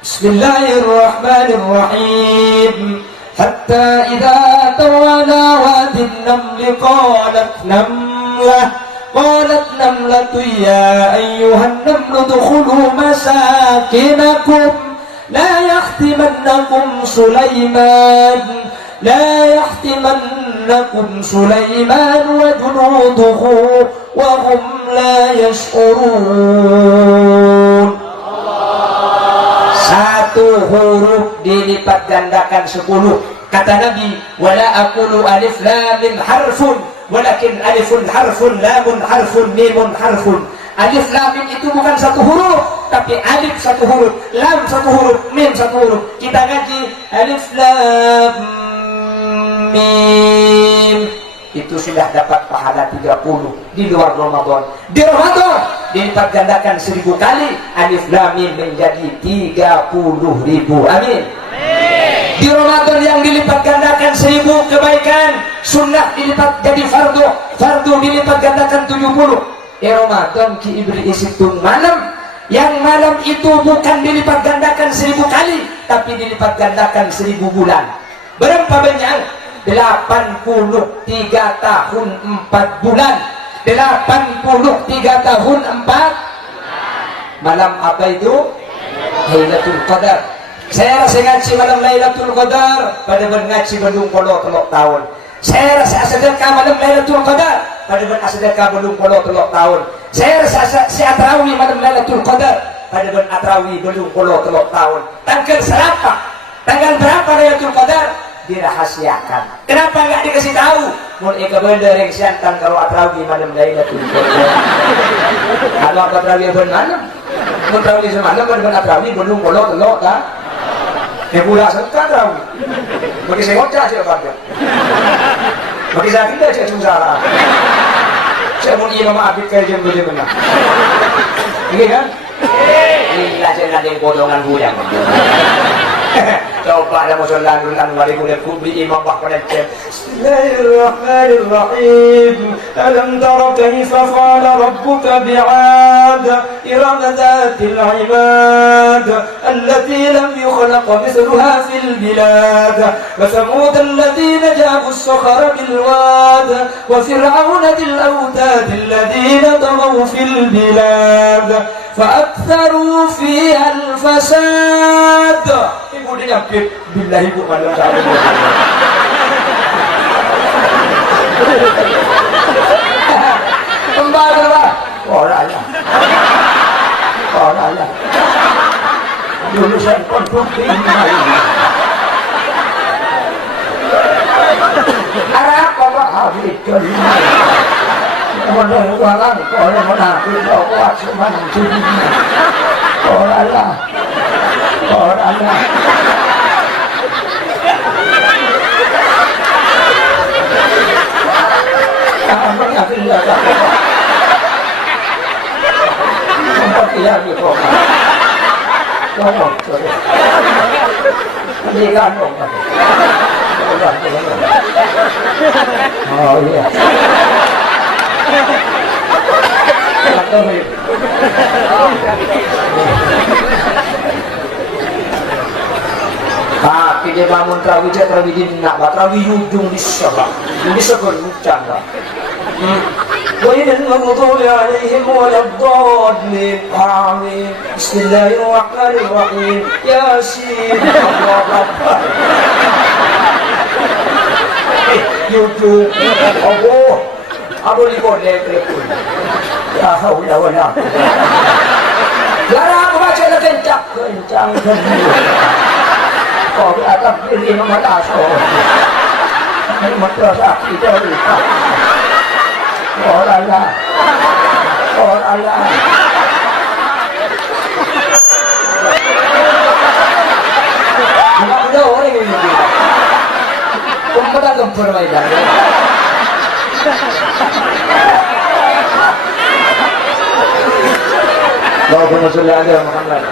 Bismillahirrahmanirrahim. Hatta idza tawala wadin namli qalat namlatu ya ayyuhan namlu dukhulu masakinakum la yahtimannakum Sulaiman wa junuduhu wa hum la yash'urun. 1 huruf dilipat gandakan 10. Kata Nabi, wala aqulu alif lam mim harfun walakin alifun harfun lamun harfun mimun harfun. Alif lam mim itu bukan 1 huruf, tapi alif 1 huruf, lam 1 huruf, mim 1 huruf. Kita ngaji alif lam mim itu sudah dapat pahala 30 di luar Ramadan. Di Ramadan dilipat gandakan 1000 kali, alif lam mim menjadi 30.000. Amin. Di Ramadan yang dilipat gandakan 1000 kebaikan, sunnah dilipat jadi fardu dilipat gandakan 70. Di Ramadan ki ibri isitung malam, yang malam itu bukan dilipat gandakan 1000 kali, tapi dilipat gandakan 1000 bulan. Berapa banyak? 83 tahun 4 bulan. 83 tahun 4 malam apa itu? Lailatul Qadar. Saya rasa ngaji malam Lailatul Qadar pada ngaji belum 3 tahun. Saya rasa sedekah malam Lailatul Qadar pada sedekah belum 3 tahun. Saya rasa si Atrawi malam Lailatul Qadar pada Atrawi belum 3 tahun. Tanggal berapa Lailatul Qadar? Dirahasiakan. Kenapa nggak dikasih tahu? Mun eka bener yang siantan kalau Atrawi malam Lailatul Qadar. Kalau Atrawi malam, mun Atrawi semalam pada Atrawi belum 3 tahun. Pula serta Atrawi. Bagi saya ngocah siapa dia? Bagi saya tidak saya susah. Saya mau imam abid kayak jam boleh benar. Ini kan? Inilah saya ada yang bodongan buyang. Coba ada musola duluan mari boleh kubri imam bah pada cek. Bismillahirrahmanirrahim. Alam tara kaifa qala rabbuka bi'ad iram dhatil 'imad allati lam yukhlaq mithluha fil bilad wa thamud alladhina jabu as-sakhara bil wad wa fir'auna dhil awtad alladhina taghaw fil bilad فأكثروا فيها الفساد. Ibu dia nyapit billahi bu malam saya. Arab apa habis jadi orang orang orang munafik orang cuma jadi orang lah apa yang tidak ada tempat dia di kota ngomong ini kan ngomong oh iya dia bangun terawih dia terawih di nak terawih ujung di sebelah canda وإذا المغضوب عليهم ولا الضالين آمين بسم الله الرحمن الرحيم ياسين الله أكبر YouTube Allah aku boleh telepon ya haula wala lara aku baca dah kencang kau akan pilih nomor asal madrasah kita lupa orang lah mudah orang ini kumpulan gempur mainan Allahumma sholli ala Muhammad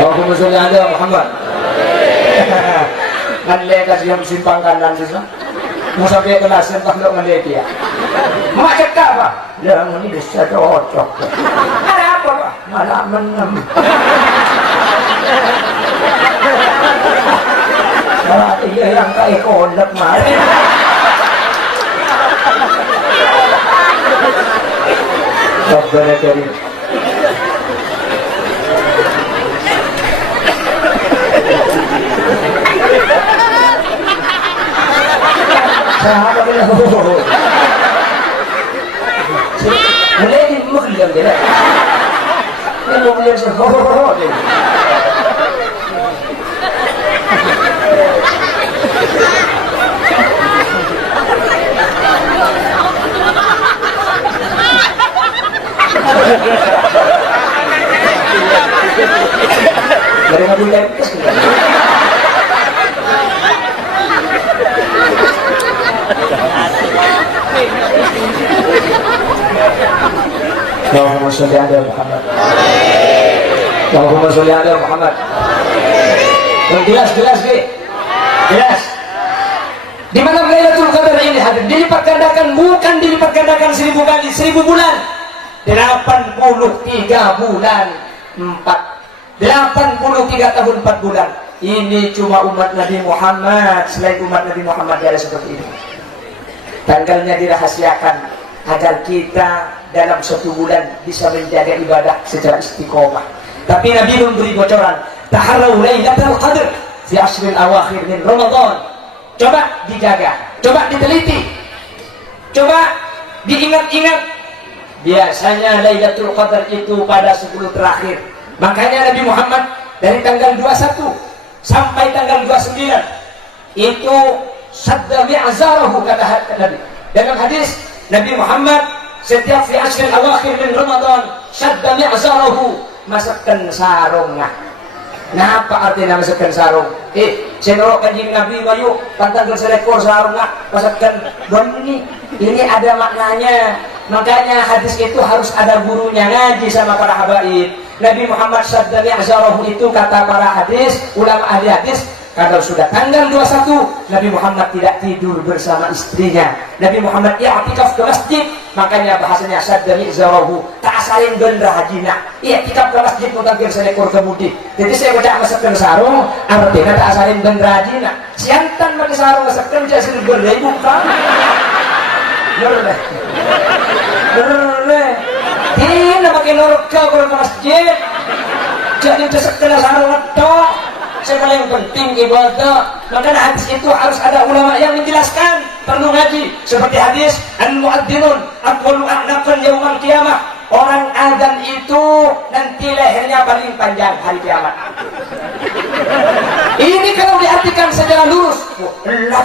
Allahumma sholli ala Muhammad nganlekas yang simpang kanan bisa mau sampai kelas yang tak ngeleki ya macet apa? Yang ini bisa cocok ada apa Pak? Malah menem malah iya yang kayak kondek mari Rabbana karim sahabat ini mulai di muklim dia ini mulai sehohoho dia dari ngadu lepis Allahumma sholli ala Muhammad Allahumma sholli ala Muhammad jelas jelas di mana Lailatul Qadar ini hadir dilipat gandakan bukan dilipat gandakan 1000 kali 1000 bulan 83 bulan 83 tahun 4 bulan ini cuma umat Nabi Muhammad selain umat Nabi Muhammad ada seperti ini tanggalnya dirahasiakan agar kita dalam 1 bulan bisa menjaga ibadah secara istiqomah tapi Nabi memberi bocoran taharrau Lailatul Qadar fi ashril awakhir min Ramadan coba dijaga coba diteliti coba diingat-ingat biasanya Lailatul Qadar itu pada 10 terakhir makanya Nabi Muhammad dari tanggal 21 sampai tanggal 29 itu sadda mi'zarahu kata Nabi dalam hadis Nabi Muhammad setiap fi ashril awakhir min Ramadan sadda mi'zarahu masakkan sarungnya nah apa artinya masakkan sarung senorok kanjing Nabi bayu tantang serekor sarungnya masakkan ini ada maknanya makanya hadis itu harus ada gurunya ngaji sama para habaib Nabi Muhammad sadda mi'zarahu itu kata para hadis ulama ahli hadis kalau sudah tanggal 21 Nabi Muhammad tidak tidur bersama istrinya Nabi Muhammad i'tikaf ke masjid makanya bahasanya sadda mi'zarahu ta'asarin dan rahajina i'tikaf ke masjid mutagir selekor kemudi jadi saya baca masakkan sarung artinya ta'asarin dan rahajina siantan pakai sarung masakkan jasil beribu kan berleh ini pakai norka ke masjid jadi masakkan sarung itu yang paling penting ibadah makanya hadis itu harus ada ulama yang menjelaskan perlu ngaji seperti hadis al-mu'adzzinun aqwalu a'naqan yaumal qiyamah orang azan itu nanti lehernya paling panjang hari kiamat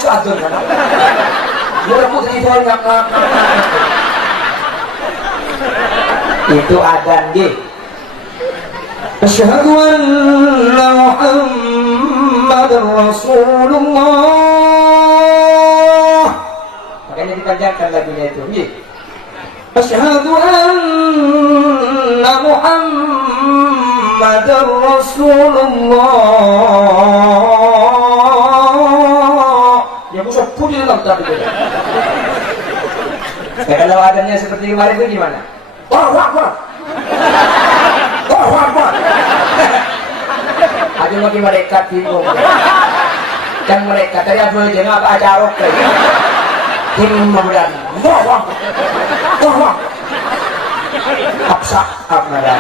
acu adun kan. Mula putri phone ngap. Itu adzan nggih. Asyhadu anna Muhammadar Rasulullah. Makanya dipanjangkan lagunya itu. Nggih. Asyhadu anna Muhammadar Rasulullah. Ya musuh putih lah tapi. Kalau adanya seperti kemarin itu gimana? Allahu Akbar. Allahu Akbar. Ada lagi mereka bingung. Dan mereka tadi apa jangan apa acara kayak. Tim memberani. Allahu Akbar. Allahu Akbar. Absak abnada.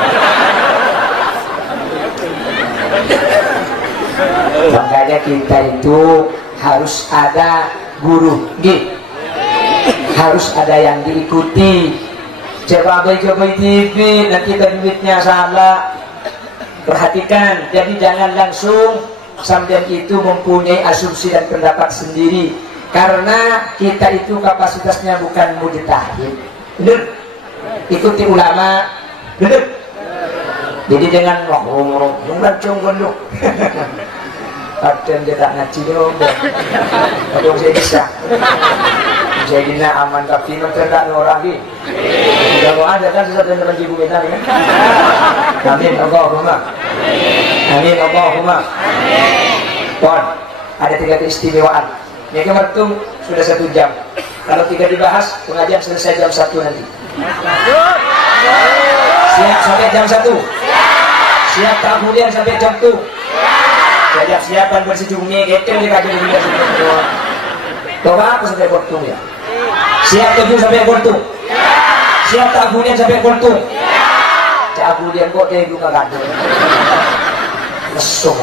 Makanya kita itu harus ada guru, gitu. Harus ada yang diikuti. Coba TV, nanti kita duitnya salah. Perhatikan, jadi jangan langsung sampai itu mempunyai asumsi dan pendapat sendiri. Karena kita itu kapasitasnya bukan mujtahid. Benar? Ikuti ulama. Benar? Jadi jangan ngomong-ngomong gondok. Kadang kita ngaji dong. Kadang saya bisa. Jadi aman tapi mencerdak orang ini. Tidak mau ada kan sesuatu yang terjadi bumi kan? Amin Allahumma. Amin Allahumma. Pon, ada 3 keistimewaan. Yang kemertum sudah 1 jam. Kalau 3 dibahas, pengajian selesai jam 1 nanti. Siap sampai jam 1. Siap tak kemudian sampai jam 2. Siap-siapan bersejumi gitu dikaji dunia semua. Coba aku sampai bertung ya. Siap 7 sampai bertung. Siap tak kemudian sampai bertung. Cak kemudian kok dia juga gak ada. Mesum.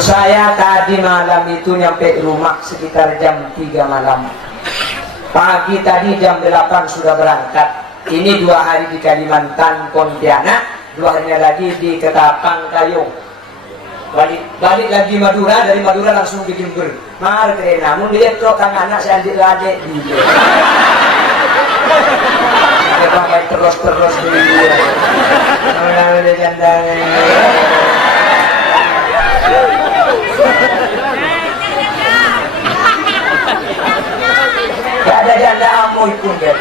Saya tadi malam itu nyampe rumah sekitar jam 3 malam. Pagi tadi jam 8 sudah berangkat. Ini 2 hari di Kalimantan, Pontianak, 2 harinya lagi di Ketapang, Kayong. Balik lagi Madura, dari Madura langsung bikin ber. Mar keren, namun lihat kok kang anak saya adik-adik gitu. Kita main terus dulu. Mana dia jandang. Gak ada janda amoy pun kan.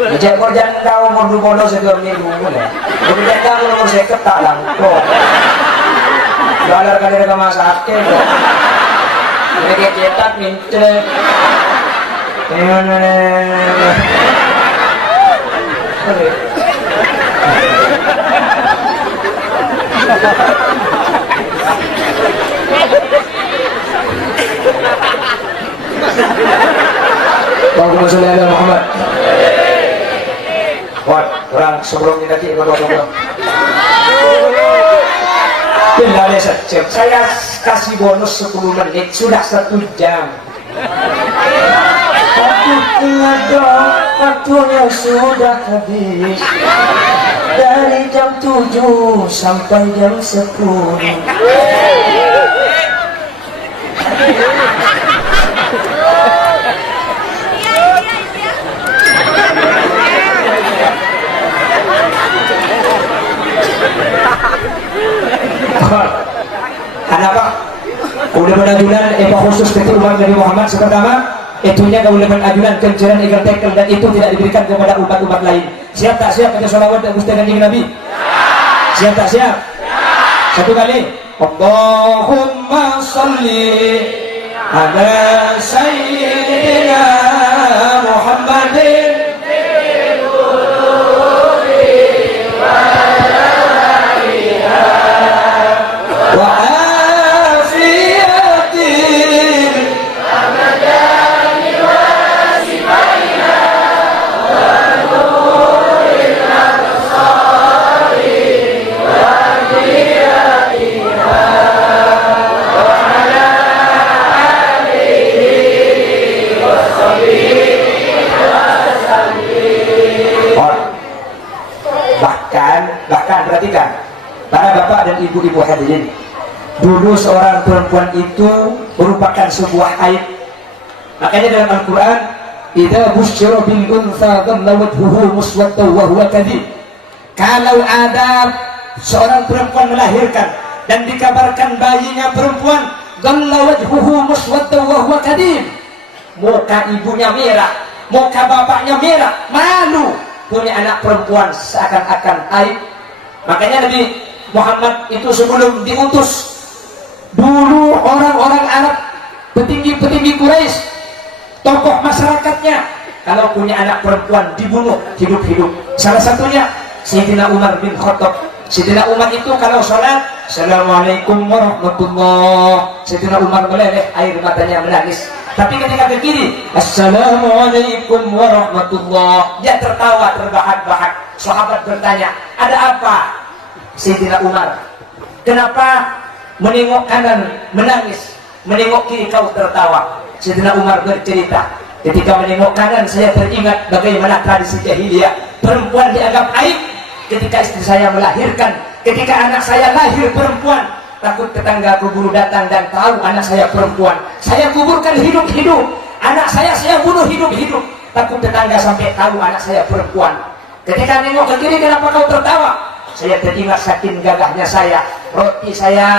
Bijak kau jangan tahu modu-modu sebelum minggu ya. Bijak tahu nomor saya ketak langko. Galar kali ada masak ke. Mereka cetak minta. Allahumma sholli ala Muhammad. Buat orang sebelum kita berdoa. Tinggal sejam. Saya kasih bonus 10 menit, sudah 1 jam. Aku ingat dong, waktunya sudah habis. Dari jam 7 sampai jam 10. Kenapa? Udah ajudan khusus ketua umat Nabi Muhammad pertama itunya keulamaan ajudan kenceran igar tekel dan itu tidak diberikan kepada umat-umat lain. Siap tak siap baca sholawat dan Gusti Kanjeng Nabi? Siap tak siap? Satu kali. Allahumma sholli ala sayyidina Muhammadin ibu-ibu hadirin, dulu seorang perempuan itu merupakan sebuah aib. Makanya dalam Al-Quran, idza busyira bil untha dhalla wajhuhu muswaddan wa huwa kadhib. Kalau ada seorang perempuan melahirkan dan dikabarkan bayinya perempuan, dhalla wajhuhu muswaddan wa huwa kadhib, muka ibunya merah, muka bapaknya merah, malu punya anak perempuan, seakan-akan aib. Makanya Nabi Muhammad itu sebelum diutus, dulu orang-orang Arab, petinggi-petinggi Quraisy, tokoh masyarakatnya, kalau punya anak perempuan dibunuh hidup-hidup. Salah satunya Sayyidina Umar bin Khattab. Sayyidina Umar itu kalau sholat, Assalamualaikum warahmatullah, Sayyidina Umar meleleh air matanya, menangis. Tapi ketika ke kiri, Assalamualaikum warahmatullah, dia tertawa terbahak-bahak. Sahabat bertanya, ada apa Sayyidina Umar? Kenapa menengok kanan menangis, menengok kiri kau tertawa? Sayyidina Umar bercerita, ketika menengok kanan saya teringat bagaimana tradisi jahiliyah, perempuan dianggap aib. Ketika istri saya melahirkan, ketika anak saya lahir perempuan, takut tetangga keburu datang dan tahu anak saya perempuan, saya kuburkan hidup-hidup. Anak saya bunuh hidup-hidup, takut tetangga sampai tahu anak saya perempuan. Ketika nengok ke kiri, kenapa kau tertawa? Saya teringat saking gagahnya saya, roti saya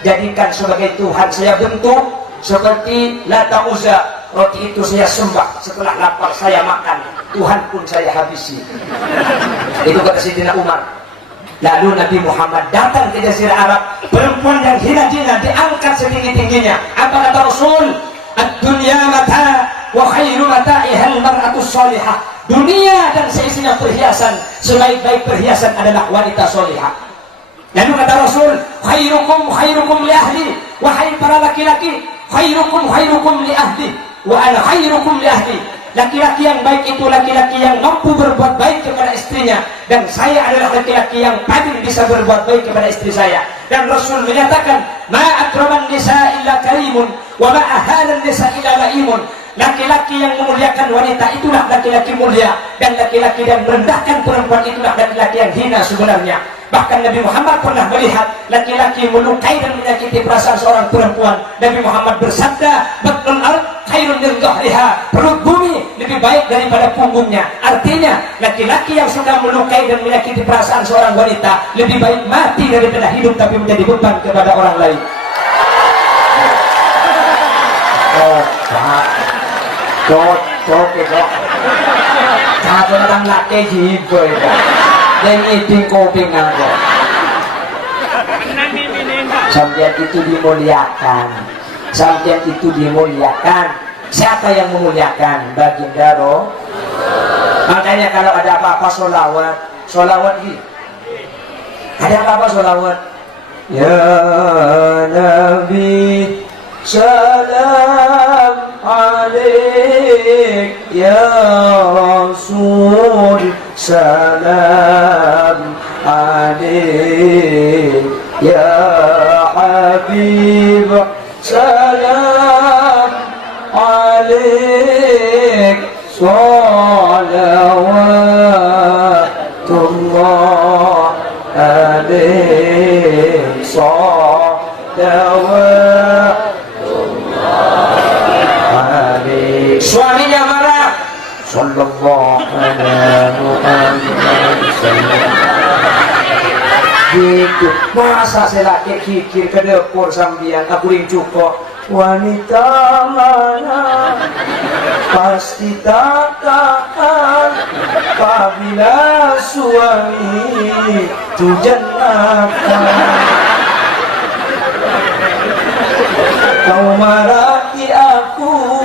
jadikan sebagai Tuhan, saya bentuk seperti Lata Uzza, roti itu saya sembah, setelah lapar saya makan, Tuhan pun saya habisi. Itu kata Sayyidina Umar. Lalu Nabi Muhammad datang ke Jazirah Arab, perempuan yang hina-hina diangkat setinggi-tingginya. Apa kata Rasul? Ad-dunya mata wa khairu mata'ihal mar'atus salihah. Dunia dan seisinya perhiasan, sebaik-baik perhiasan adalah wanita solihah. Lalu kata Rasul, khairukum li ahli, wahai para laki-laki, khairukum li ahli, wa ana khairukum li ahli. Laki-laki yang baik itu laki-laki yang mampu berbuat baik kepada istrinya, dan saya adalah laki-laki yang paling bisa berbuat baik kepada istri saya. Dan Rasul menyatakan, ma akraman nisa illa karimun, wa ma ahanan nisa illa laimun. Laki-laki yang memuliakan wanita itulah laki-laki mulia, dan laki-laki yang merendahkan perempuan itulah laki-laki yang hina sebenarnya. Bahkan Nabi Muhammad pernah melihat laki-laki melukai dan menyakiti perasaan seorang perempuan. Nabi Muhammad bersabda, batnul ard khairun min dhahriha, perut bumi lebih baik daripada punggungnya. Artinya laki-laki yang suka melukai dan menyakiti perasaan seorang wanita lebih baik mati daripada hidup tapi menjadi beban kepada orang lain. Cok, satu orang laki jiwa itu, dan itu kopi nganggo. Sampai itu dimuliakan, sampai itu dimuliakan. Siapa yang memuliakan? Baginda Roh. Makanya kalau ada apa-apa solawat gitu. Ada apa-apa solawat? Ya Nabi, salam alaik, ya Rasul, salam alaik, ya Habib, salam alaik, salawatullah alaik, salawat. Suaminya marah, sallallahu alaihi wasallam. Gitu, masa saya laki kikir ke dapur sambian aku ring cukup. Wanita mana pasti tak tahan apabila suami itu jenaka. Kau marahi aku,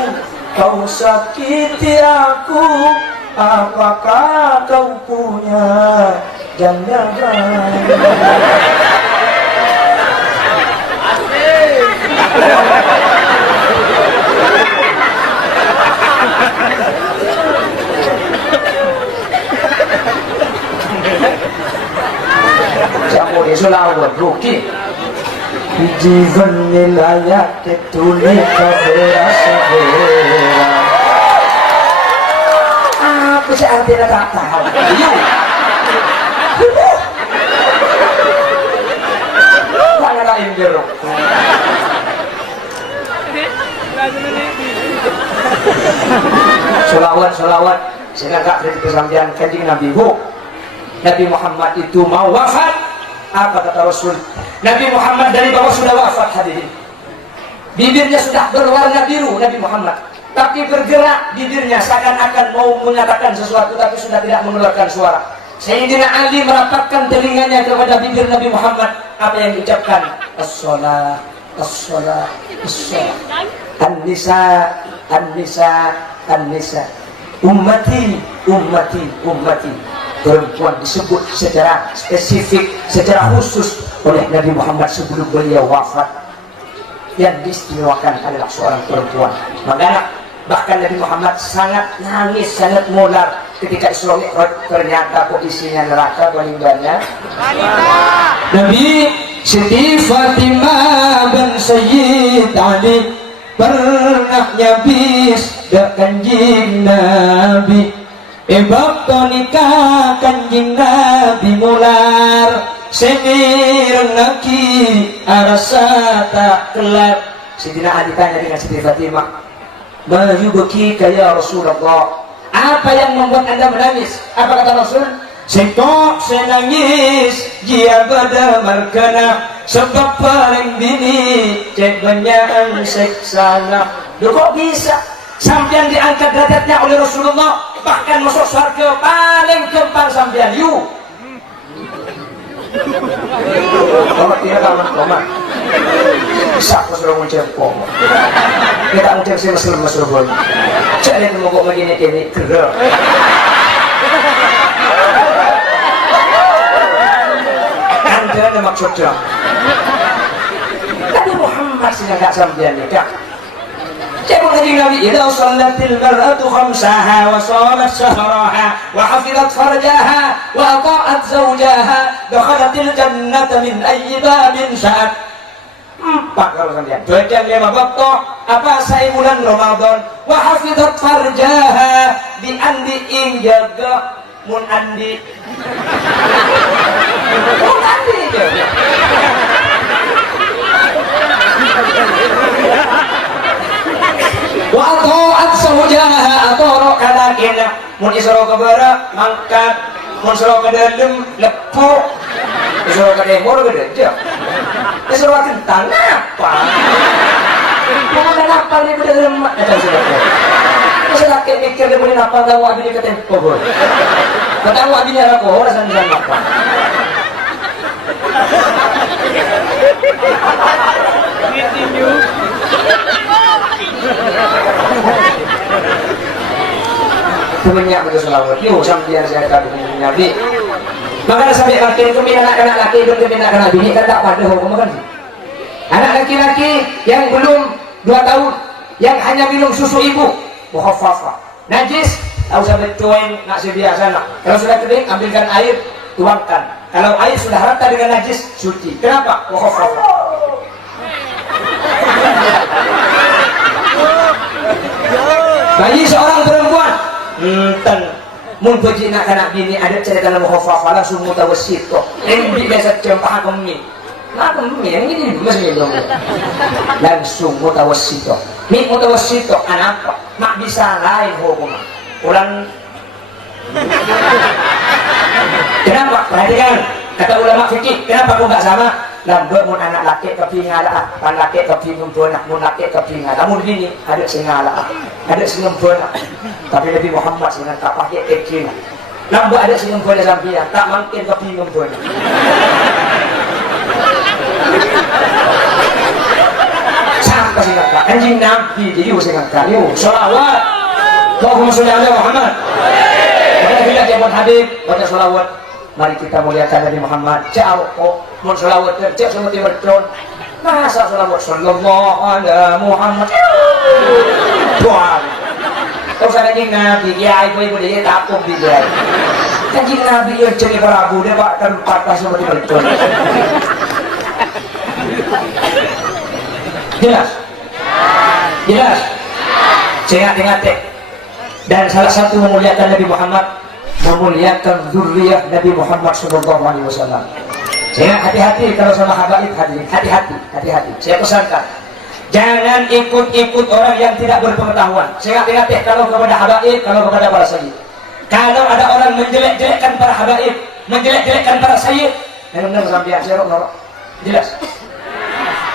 kau sakiti aku, apakah kau punya jangan? Siapa dia selawat ruki? जीवन मिलाया के तूने कबरा सवेरा apa sih artinya tak tahu lain berok. Solawat saya agak dari kesampian kanjeng Nabi. Nabi Muhammad itu mau wafat. Apa kata Rasul? Nabi Muhammad dari bawah sudah wafat hadirin. Bibirnya sudah berwarna biru Nabi Muhammad, tapi bergerak bibirnya seakan-akan mau menyatakan sesuatu tapi sudah tidak mengeluarkan suara. Sayyidina Ali merapatkan telinganya kepada bibir Nabi Muhammad. Apa yang diucapkan? As-shalah, as-shalah, as-shalah. An-nisa, an-nisa, an-nisa. Ummati, ummati, ummati. Perempuan disebut secara spesifik, secara khusus oleh Nabi Muhammad sebelum beliau wafat. Yang diistimewakan adalah seorang perempuan. Makanya bahkan Nabi Muhammad sangat nangis, sangat molar ketika Isra Mi'raj. Ternyata kok isinya neraka paling banyak. Nabi Siti Fatimah dan Sayyid Ali pernah nyabis dak kanjeng Nabi. Waktu nikah kanjeng Nabi mular. Senir lagi arasa tak kelak. Sayyidina Ali tanya dengan Siti Fatimah, ma yubkika ya Rasulullah, apa yang membuat anda menangis? Apa kata Rasul? Sekok senangis jia pada markana, sebab paling bini cek banyak seksana. Duh kok bisa sampean diangkat derajatnya oleh Rasulullah, bahkan masuk surga paling gampang sampean yuk. Kalau tidak kawan bisa masuk muncul kok. Kita muncul sih masuk pun. Jadi mau kok begini ini gerak. Anda ada maksudnya? Nabi Muhammad sih nggak sampai nikah. Cebol kanjeng Nabi, idza shallatil mar'atu khamsaha wa shalat shahraha wa hafizat farjaha wa ata'at zawjaha dakhalatil jannata min ayyi babin sya'at. 4 kalau sampean. Bagian 5 bab toh apa saya bulan Ramadan wa hafizat farjaha di andi ing jaga mun andi. Mun andi jaga. Wa ta'at zawjaha atara kalakina mun isra kabara mangkat mun isra kadalem lepuk isra kademor gede isra kentang apa mana apa ni kadalem kata sudah isra ke mikir boleh apa tahu abis kata pokok kata abis ni aku orang sanjang apa Kemenyak betul selawat. Yuk sampai saya kata dengan Nabi. Maka sampai laki itu anak-anak laki itu anak-anak bini kan tak pada hukum kan? Anak laki-laki yang belum 2 tahun, yang hanya minum susu ibu, mukhaffafa, najis, tak usah betuin nak biasa nak. Kalau sudah kering, ambilkan air, tuangkan. Kalau air sudah rata dengan najis, suci. Kenapa? Mukhaffafa. Bagi seorang perempuan mun puji nak anak bini ada cerita nama khafafah langsung mutawassit kok ini biasa cempah kami nak kami yang ini masih belum langsung mutawassit kok mi mutawassit kok anak apa mak bisa lain hukum ulang kenapa perhatikan kata ulama fikih kenapa kok nggak sama lambat mun anak laki kepingala pan laki kepingin bonak mun laki kepingala mun bini ada singala ada singem bonak tapi Nabi Muhammad dengan tak pakai ekin lambat ada singem bonak sampian tak mungkin kepingin bonak sampai singkat anjing Nabi jadi singkat yuk sholawat Allahumma sholli ala Muhammad pada bila jabut Habib baca sholawat. Mari kita muliakan Nabi Muhammad. Jauh kok mun selawat cek sama timur tron. Masa selawat sallallahu ala Muhammad. Tuhan. Kau sana kanjeng Nabi ya ibu dia takut dia. Kanjeng Nabi yang jadi Prabu dia pak tempat sama timur tron. Jelas? Jelas? Saya ingat dan salah satu memuliakan Nabi Muhammad memuliakan zuriyah Nabi Muhammad SAW. Saya hati-hati kalau sama habaib hadirin, hati-hati. Saya pesankan, jangan ikut-ikut orang yang tidak berpengetahuan. Saya hati-hati kalau kepada habaib, kalau kepada para sayyid. Kalau ada orang menjelek-jelekkan para habaib, menjelek-jelekkan para sayyid, benar sampai saya norok. Jelas.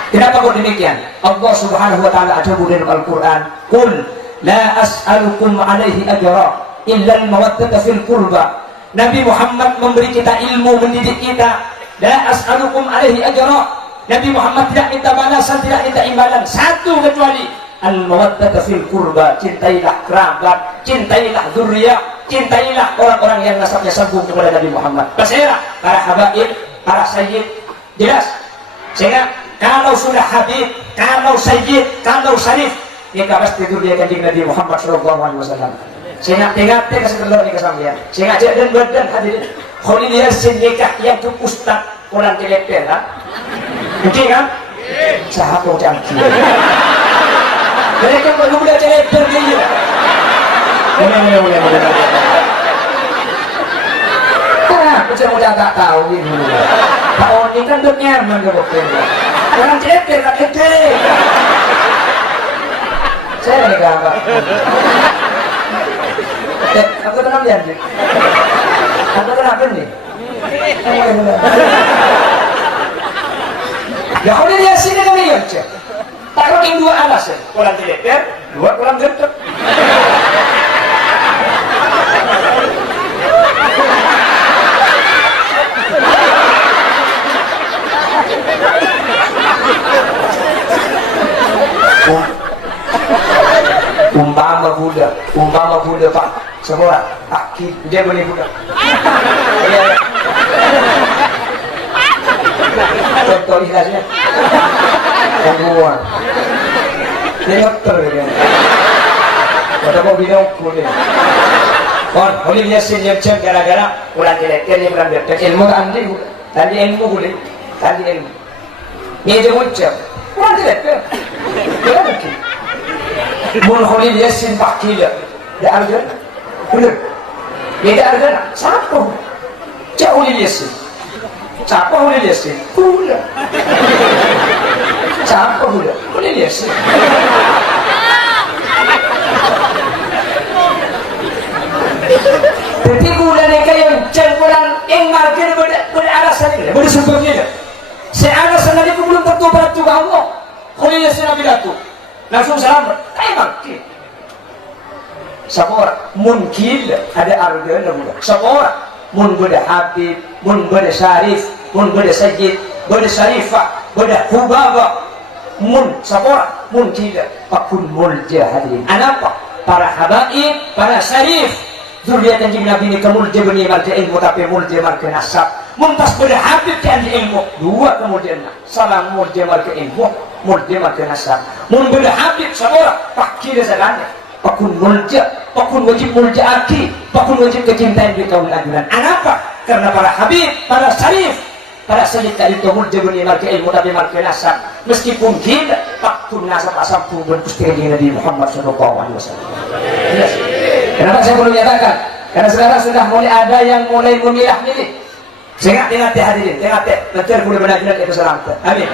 Kenapa kok demikian? Allah Subhanahu wa taala ada di dalam Al-Qur'an, "Qul la as'alukum 'alaihi ajra illa al-mawaddata fil qurba." Nabi Muhammad memberi kita ilmu, mendidik kita. La as'alukum 'alaihi ajra. Nabi Muhammad tidak minta balasan, tidak minta imbalan, satu kecuali al-mawaddata fil qurba. Cintailah kerabat, cintailah zuriyah, cintailah orang-orang yang nasabnya sambung kepada Nabi Muhammad. Pasirah para habaib, para sayyid. Jelas? Sehingga kalau sudah habib, kalau sayyid, kalau syarif, ini pasti zuriyah kanjeng Nabi Muhammad sallallahu alaihi wasallam. Sehingga ingat kasih telur ini kesambian. Sehingga dan badan hadirin. Khalil Yasin nikah yang ke ustaz orang telepon, ha? Mungkin kan? Sahabat canggih. Mereka baru boleh telepon dia. Boleh. Kenapa saya udah tak tahu ini? Tahu ini kan udah nyaman ke dokter. Orang telepon tak telepon. Saya nikah apa? Aku tenang dia. Aku kenapa nih? Ya kalau dia sini kan dia cek. Taruh yang dua alasan. Orang telepon, dua orang gentep. Umpama Buddha Pak, semua dia beli Buddha. Contoh ikhlasnya, pembunuhan, dia dokter dia. Ada kau bilang boleh. Oleh Yasin yang cek gara-gara ulang kelekar dia berambil. Ilmu tadi ilmu boleh, tadi ilmu. Ini dia ucap, ulang kelekar, dia mungkin. Mun Khalil Yasin Pak Kila dia argan benar dia argan siapa Khalil Yasin siapa Khalil Yasin pula siapa pula Khalil Yasin tapi gula mereka yang campuran yang market beralasan ini bersebabnya sealasan lagi belum tentu beratu Allah Khalil Yasin Nabi Datuk langsung selamat, mungkin. Semua mungkin ada arga namun. Semua mun beda habib, mun beda syarif, mun beda sayyid, beda syarifah, beda hubaba, mun semua mungkin. Pakun mulja hadirin. Anapa? Para habaib, para syarif. Zuriat kanjeng Nabi ini kemulja bani marja ilmu tapi mulja marja nasab. Muntas beda habib kan ilmu. Dua kemudian salam mulja marja ilmu. Mulja marja nasab. Mun beda habib semua pakir segalanya. Pakun mulja, pakun wajib mulja aki, pakun wajib kecintaan di kaum ajunan. Kenapa? Karena para habib, para syarif, para sayyid tadi itu mulja bani marja ilmu tapi marja nasab. Meskipun tidak pakun nasab asam pun berpustih Nabi Muhammad sallallahu alaihi wasallam. Jelas. Kenapa saya belum nyatakan? Karena sekarang sudah mulai ada yang mulai memilah-milih. Sehingga ingat ya hadirin, ingat ya, betul boleh benar-benar itu selamat. Amin.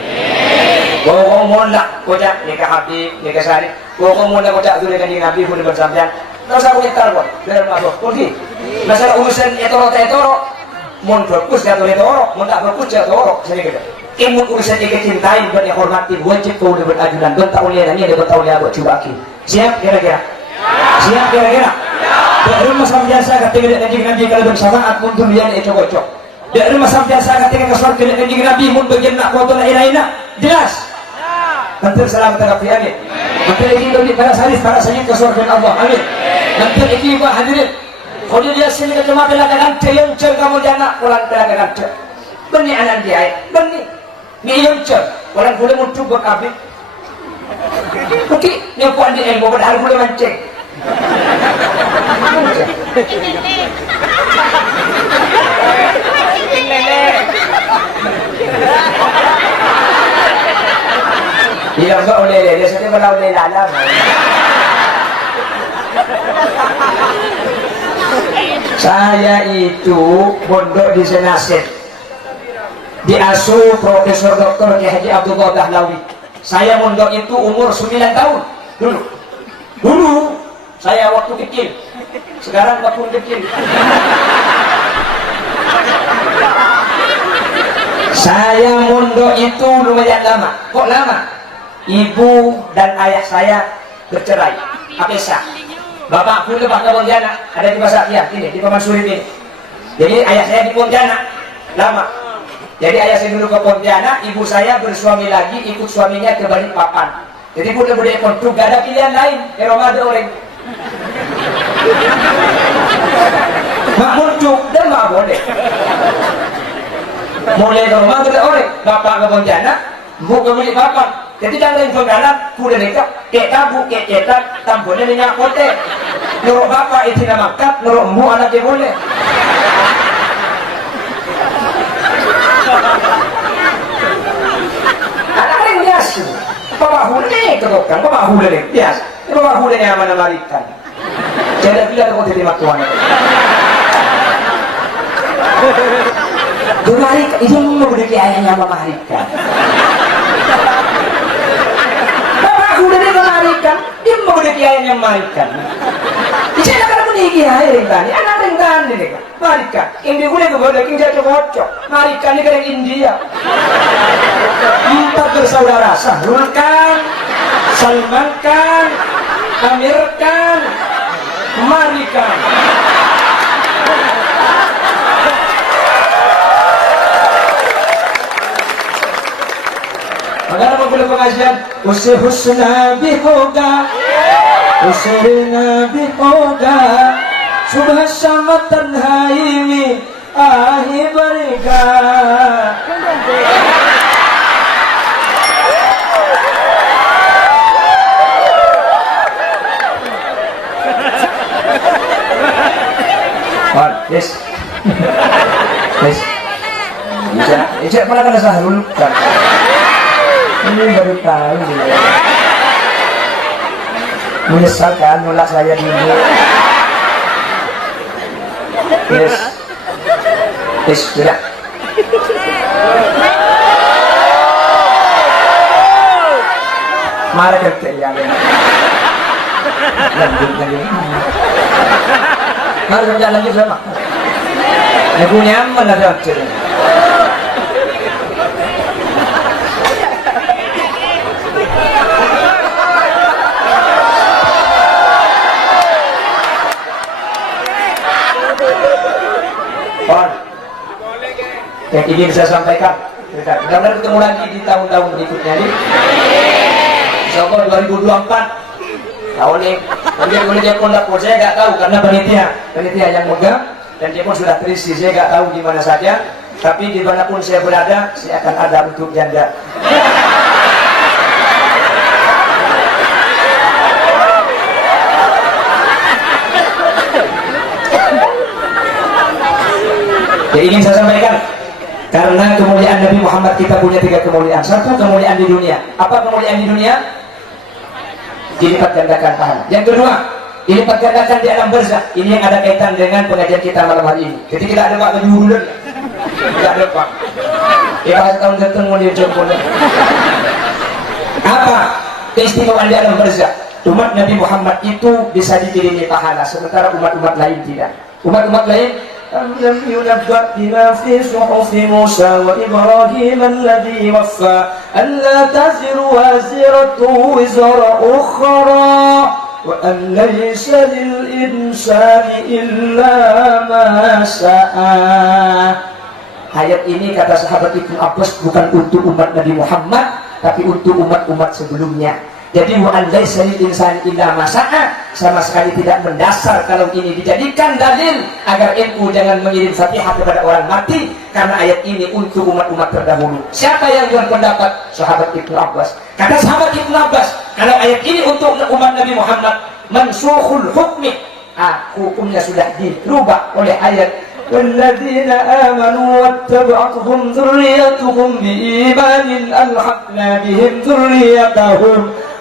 Kau mulak kocak nikah habib, nikah syarif. Kau mulak kocak dulu dengan Nabi boleh bersampian. Tak usah punya tarwon, biar masuk. Pergi. Masalah urusan etoro, mun fokus jatuh etoro, mun tak fokus jatuh sini kita. Ilmu urusan yang cintai dan yang hormati wajib kau boleh berajunan. Don tak boleh nanya, don tak boleh aku coba aki. Siap kira-kira? Siap kira-kira? Dari masa biasa ketika kanjeng Nabi kalau bersamaan mundur dia itu kocok. Dari masa biasa ketika kesuar kanjeng Nabi mun bagian nak foto lain-lainnya jelas. Nanti salam terapi amin. Nanti lagi lebih para salih para sayyid kesuar dengan Allah amin. Nanti lagi ibu hadirin. Kalau dia sini ke jemaah belakang yang cer kamu jangan pulang belakang cer. Beni anak dia, beni. Ni yang cer. Orang boleh muncul berkabit. Oke, yang puan di ilmu padahal boleh mancing. Bilang kau lele, dia sedang belau lele alam. Saya itu pondok di Senaset. diasuh Profesor Dr. Kiai Haji Abdullah Dahlawi. Saya mondok itu umur 9 tahun dulu saya waktu kecil, sekarang waktu kecil. Saya mondok itu lumayan lama. Kok lama? Ibu dan ayah saya bercerai, apisah. Bapakku itu bangga Pontianak, ada di Pasar ya, ini di Paman Suri ini. Jadi ayah saya di Pontianak lama. Jadi ayah saya dulu ke Pontianak, ibu saya bersuami lagi, ikut suaminya ke Balikpapan. Jadi budak-budak kontuk gak ada pilihan lain, ke rumah ada orang. Mak muncul dan mak boleh. Mulai ke rumah ada orang, bapak ke Pontianak, ibu ke Balikpapan. Jadi dalam Pontianak, kuda dekat, kek tabu, kek cetak, tambolnya minyak kote. Nurut bapak itu nama kat, nurut ibu anaknya boleh. Anak yang biasa, bapak hule kerokan, bapak hule biasa, bapak hule yang mana marikan. Jadi bila aku terima tuan. Marikan, itu mau berdiri ayahnya marikan. Bapak hule dia marikan, dia mau berdiri ayahnya marikan. Saya nak pun ini air ini, anak ringgan ini kan, marikan. Ini boleh keboleh, ini dia cocok. Marikan ini kan India. 4 bersaudara, Sahrul Khan, Salman Khan, Amir Khan, Marikan. Bagaimana boleh pengajian? Usi husna bihoga, usirna bihoga, subha sama tanhaimi ahi bariga. Yes. Yes. Bisa pernah kena Sahrul kan? Ini baru tahu dia. Menyesal kan nolak saya dulu. Yes. Yes, sudah. Mari kita yang lanjut lagi. Mari kita lanjut sama. Aku nyaman ada cerita. Yang ingin saya sampaikan, mudah-mudahan ketemu lagi di tahun-tahun berikutnya nih. Insyaallah 2024 tahun ini. Kemudian dia kontak pun saya nggak tahu karena panitia yang megang dan dia pun sudah terisi. Saya nggak tahu di mana saja, tapi dimanapun saya berada, saya akan ada untuk janda. Yang ingin saya sampaikan, karena kemuliaan Nabi Muhammad kita punya 3 kemuliaan. 1 kemuliaan di dunia. Apa kemuliaan di dunia? Dilipat gandakan pahala. Yang kedua, dilipat gandakan di alam barzakh. Ini yang ada kaitan dengan pengajian kita malam hari ini. Jadi kita ada waktu dulu, tidak ada pak. Kita tahun datang mau dicoba. Apa keistimewaan di alam barzakh? Umat Nabi Muhammad itu bisa dikirimi pahala, sementara umat-umat lain tidak. Umat-umat lain لم ينبأ بما في صحف موسى وإبراهيم الذي وفى ألا تزر وازرة وزر أخرى وأن ليس للإنسان إلا ما سعى. Ayat ini kata sahabat Ibnu Abbas bukan untuk umat Nabi Muhammad tapi untuk umat-umat sebelumnya. Jadi wa'an laisa lil insani illa ma sa'a, sama sekali tidak mendasar kalau ini dijadikan dalil agar NU jangan mengirim Fatihah kepada orang mati, karena ayat ini untuk umat-umat terdahulu. Siapa yang berpendapat? Sahabat Ibnu Abbas. Kata sahabat Ibnu Abbas, kalau ayat ini untuk umat Nabi Muhammad, mansukhul hukmi, hukumnya sudah dirubah oleh ayat والذين آمنوا واتبعتهم ذريتهم بإيمان ألحقنا بهم ذريتهم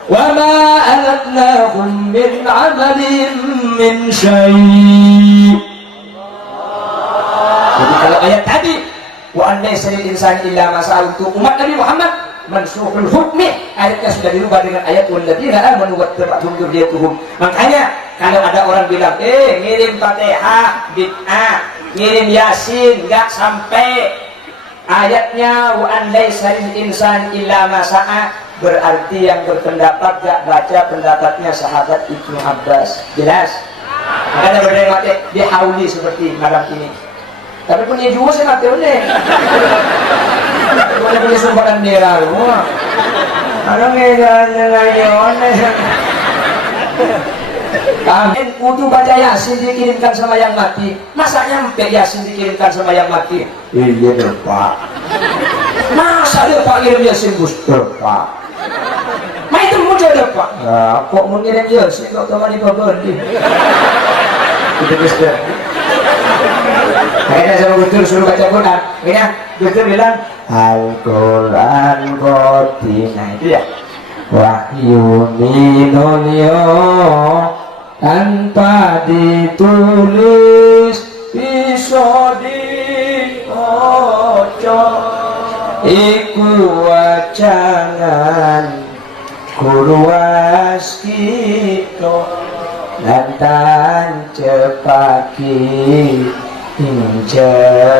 وما ألتناهم من عملهم من شيء. Jadi kalau ayat tadi wa an laysa lil insani illa ma sa'a. Untuk umat Nabi Muhammad mansukhul hukmi, ayatnya sudah dirubah dengan ayat walladzina amanu wattaba'tuhum dzurriyyatuhum. Makanya kalau ada orang bilang ngirim Fatihah bid'ah, ngirim Yasin enggak sampai ayatnya wa an laysa lil insani illa ma sa'a, berarti yang berpendapat gak baca pendapatnya sahabat Ibnu Abbas. Jelas? Maka ada berdaya mati dihauli seperti malam ini. Tapi punya juga sih mati udah. Boleh punya sumbangan merah semua. Ada merahnya lagi oneh. Amin. Kudu baca Yasin dikirimkan sama yang mati. Masa nyampe Yasin dikirimkan sama yang mati? Iya deh Pak. Masa dia Pak kirim Yasin Gus? Pak. Ma itu muncul deh Pak. Nah, kok mau ngirim Yasin kok teman di Babandi? Itu Gus deh. Kayaknya sama Gus Dur suruh baca Quran. Ini Gus Dur bilang Al-Quran Qoti. Nah itu ya. Wahyu minulio tanpa ditulis bisa dioco iku wajangan kuruas kita lantan cepaki injerudodo.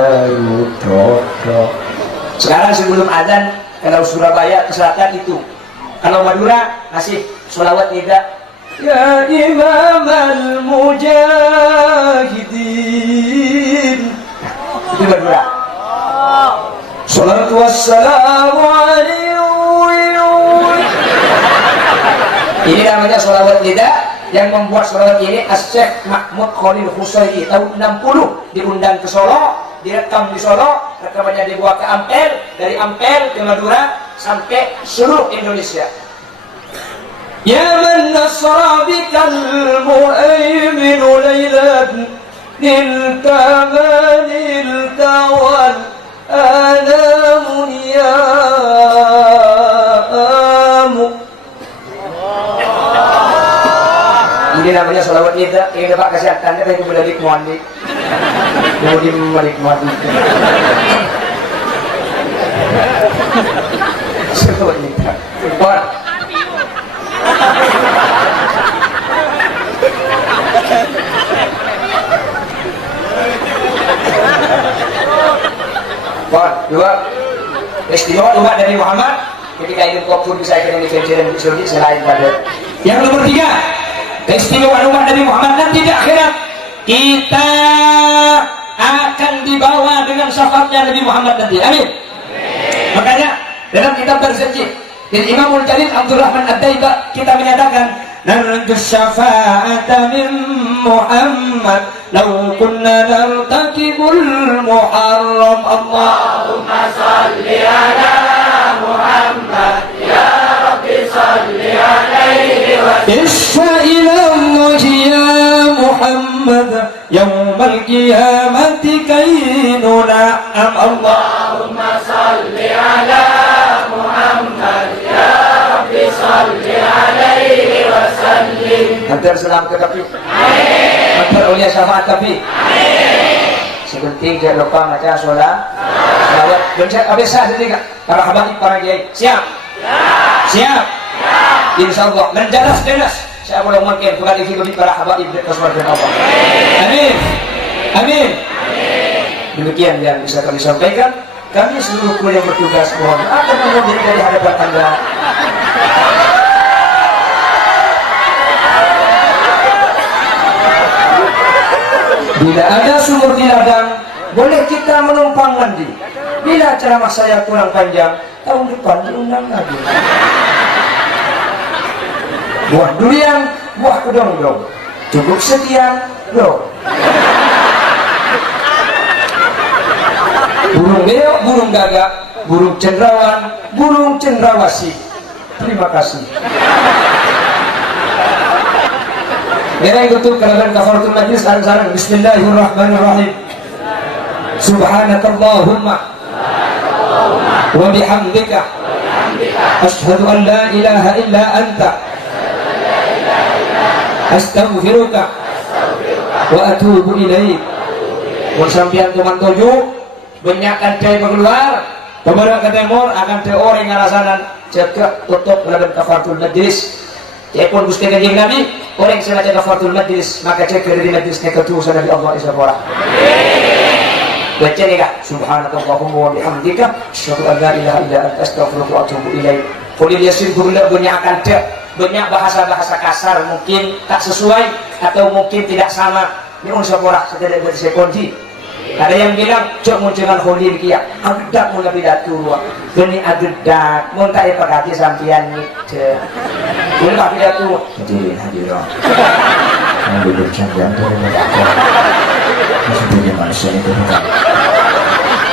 Sekarang sebelum azan kalau Surabaya ke selatan itu, kalau Madura ngasih sholawat nida ya Imam al-Mujahidin. Itu Madura. Salatu wassalamu alaihi. Ini namanya sholawat nida. Yang membuat sholawat ini As-Syekh Mahmud Khalil Husaini tahun 60 diundang ke Solo, direkam di Solo, rekamannya dibawa ke Ampel, dari Ampel ke Madura sampai seluruh Indonesia. Ya man nasra bikal mu'aymin laylan nilta manilta wal anamun yamu. Ini namanya sholawat nida. Ini Pak kasih tanda saya boleh dikmandi. Mau dimalik-malik. Sholawat nida. Por. Por, dua. Istimewa umat dari Muhammad ketika hidup kafir bisa ikut yang disenjiri selain pada. Yang nomor 3. Keistimewaan umat Nabi Muhammad nanti di akhirat kita akan dibawa dengan syafaatnya Nabi Muhammad nanti. Amin. Makanya dalam kitab Tarzanji dari Imamul Jalil Abdurrahman Ad-Daiba kita menyatakan narju syafa'ata min Muhammad law kunna nartakibul muharram. Allahumma salli ala Muhammad ya Rabbi salli alaihi wa sallam. Ila Allah ya Muhammad yaumal qiyamati kainuna. Allahumma salli ala Muhammad ya Rabbi salli alaihi wa sallim. Antar salam ke Kafi. Amin. Antar ulia syafaat Kafi. Amin. Sebenting jangan lupa baca sholat. Salawat. Bencet abisah juga. Para habaib para kiai. Siap? Siap. Insyaallah menjelas-jelas saya boleh mungkin bukan dikibuli para habaib dan kesulitan Allah. Amin. Amin. Demikian yang bisa kami sampaikan. Kami seluruh kru yang bertugas mohon akan menghadiri dari hadapan Anda. Bila ada sumur di ladang, boleh kita menumpang mandi. Bila ceramah saya kurang panjang, tahun depan diundang lagi. Buah durian, buah kedong-dong. Cukup sekian, bro. Burung beo, burung gagak, burung cendrawan, burung cendrawasih. Terima kasih. Mereka ikutul kalaban kafaratul majlis sarang-sarang. Bismillahirrahmanirrahim. Subhanakallahumma wa bihamdika asyhadu an la ilaha illa anta astaghfiruka wa atubu ilaik. Mun sampeyan tuman tuju Banyakan dia keluar, beberapa ke timur akan dia orang yang ngarasanan jaga tutup melakukan kafaratul majlis. Jepun Gusti Kanjeng Nabi, orang yang sengaja kafaratul majlis, maka jaga dari majlisnya ketusan dari Allah Subhanahu. Baca ni kak, Subhanallahumma wa bihamdika, asyhadu an la ilaha illa anta, astaghfiruka wa atubu ilaik. Qulil yasin gurula banyak bahasa-bahasa kasar mungkin tak sesuai atau mungkin tidak sama. Ini unsur borak setelah bersekondi. Ada yang bilang cok munculkan holir kia, agak mula pidato, geni agak, muntah ipakati sampian gitu. Mula pidato, hadirin. Yang bercanda dari mereka. Maksudnya manusia itu bukan.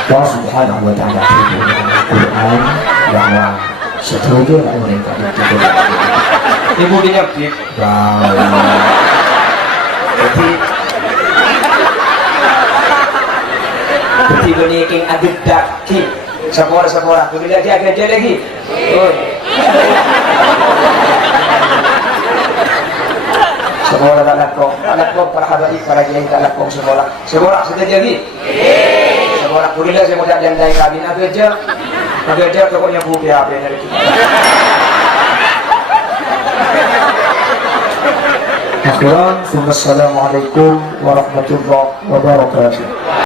Allah Subhanahu wa Ta'ala itu Al-Quran bahwa setuju mereka itu. Ibu dinyapit. Jadi beniking adit daki sepora kemudian dia lagi semua anak kong para habaib para kiai anak kong semua sudah jadi semua kuliah saya mau dan dari kabin aja pokoknya buku apa dari kita. Akhirnya, assalamualaikum warahmatullahi wabarakatuh.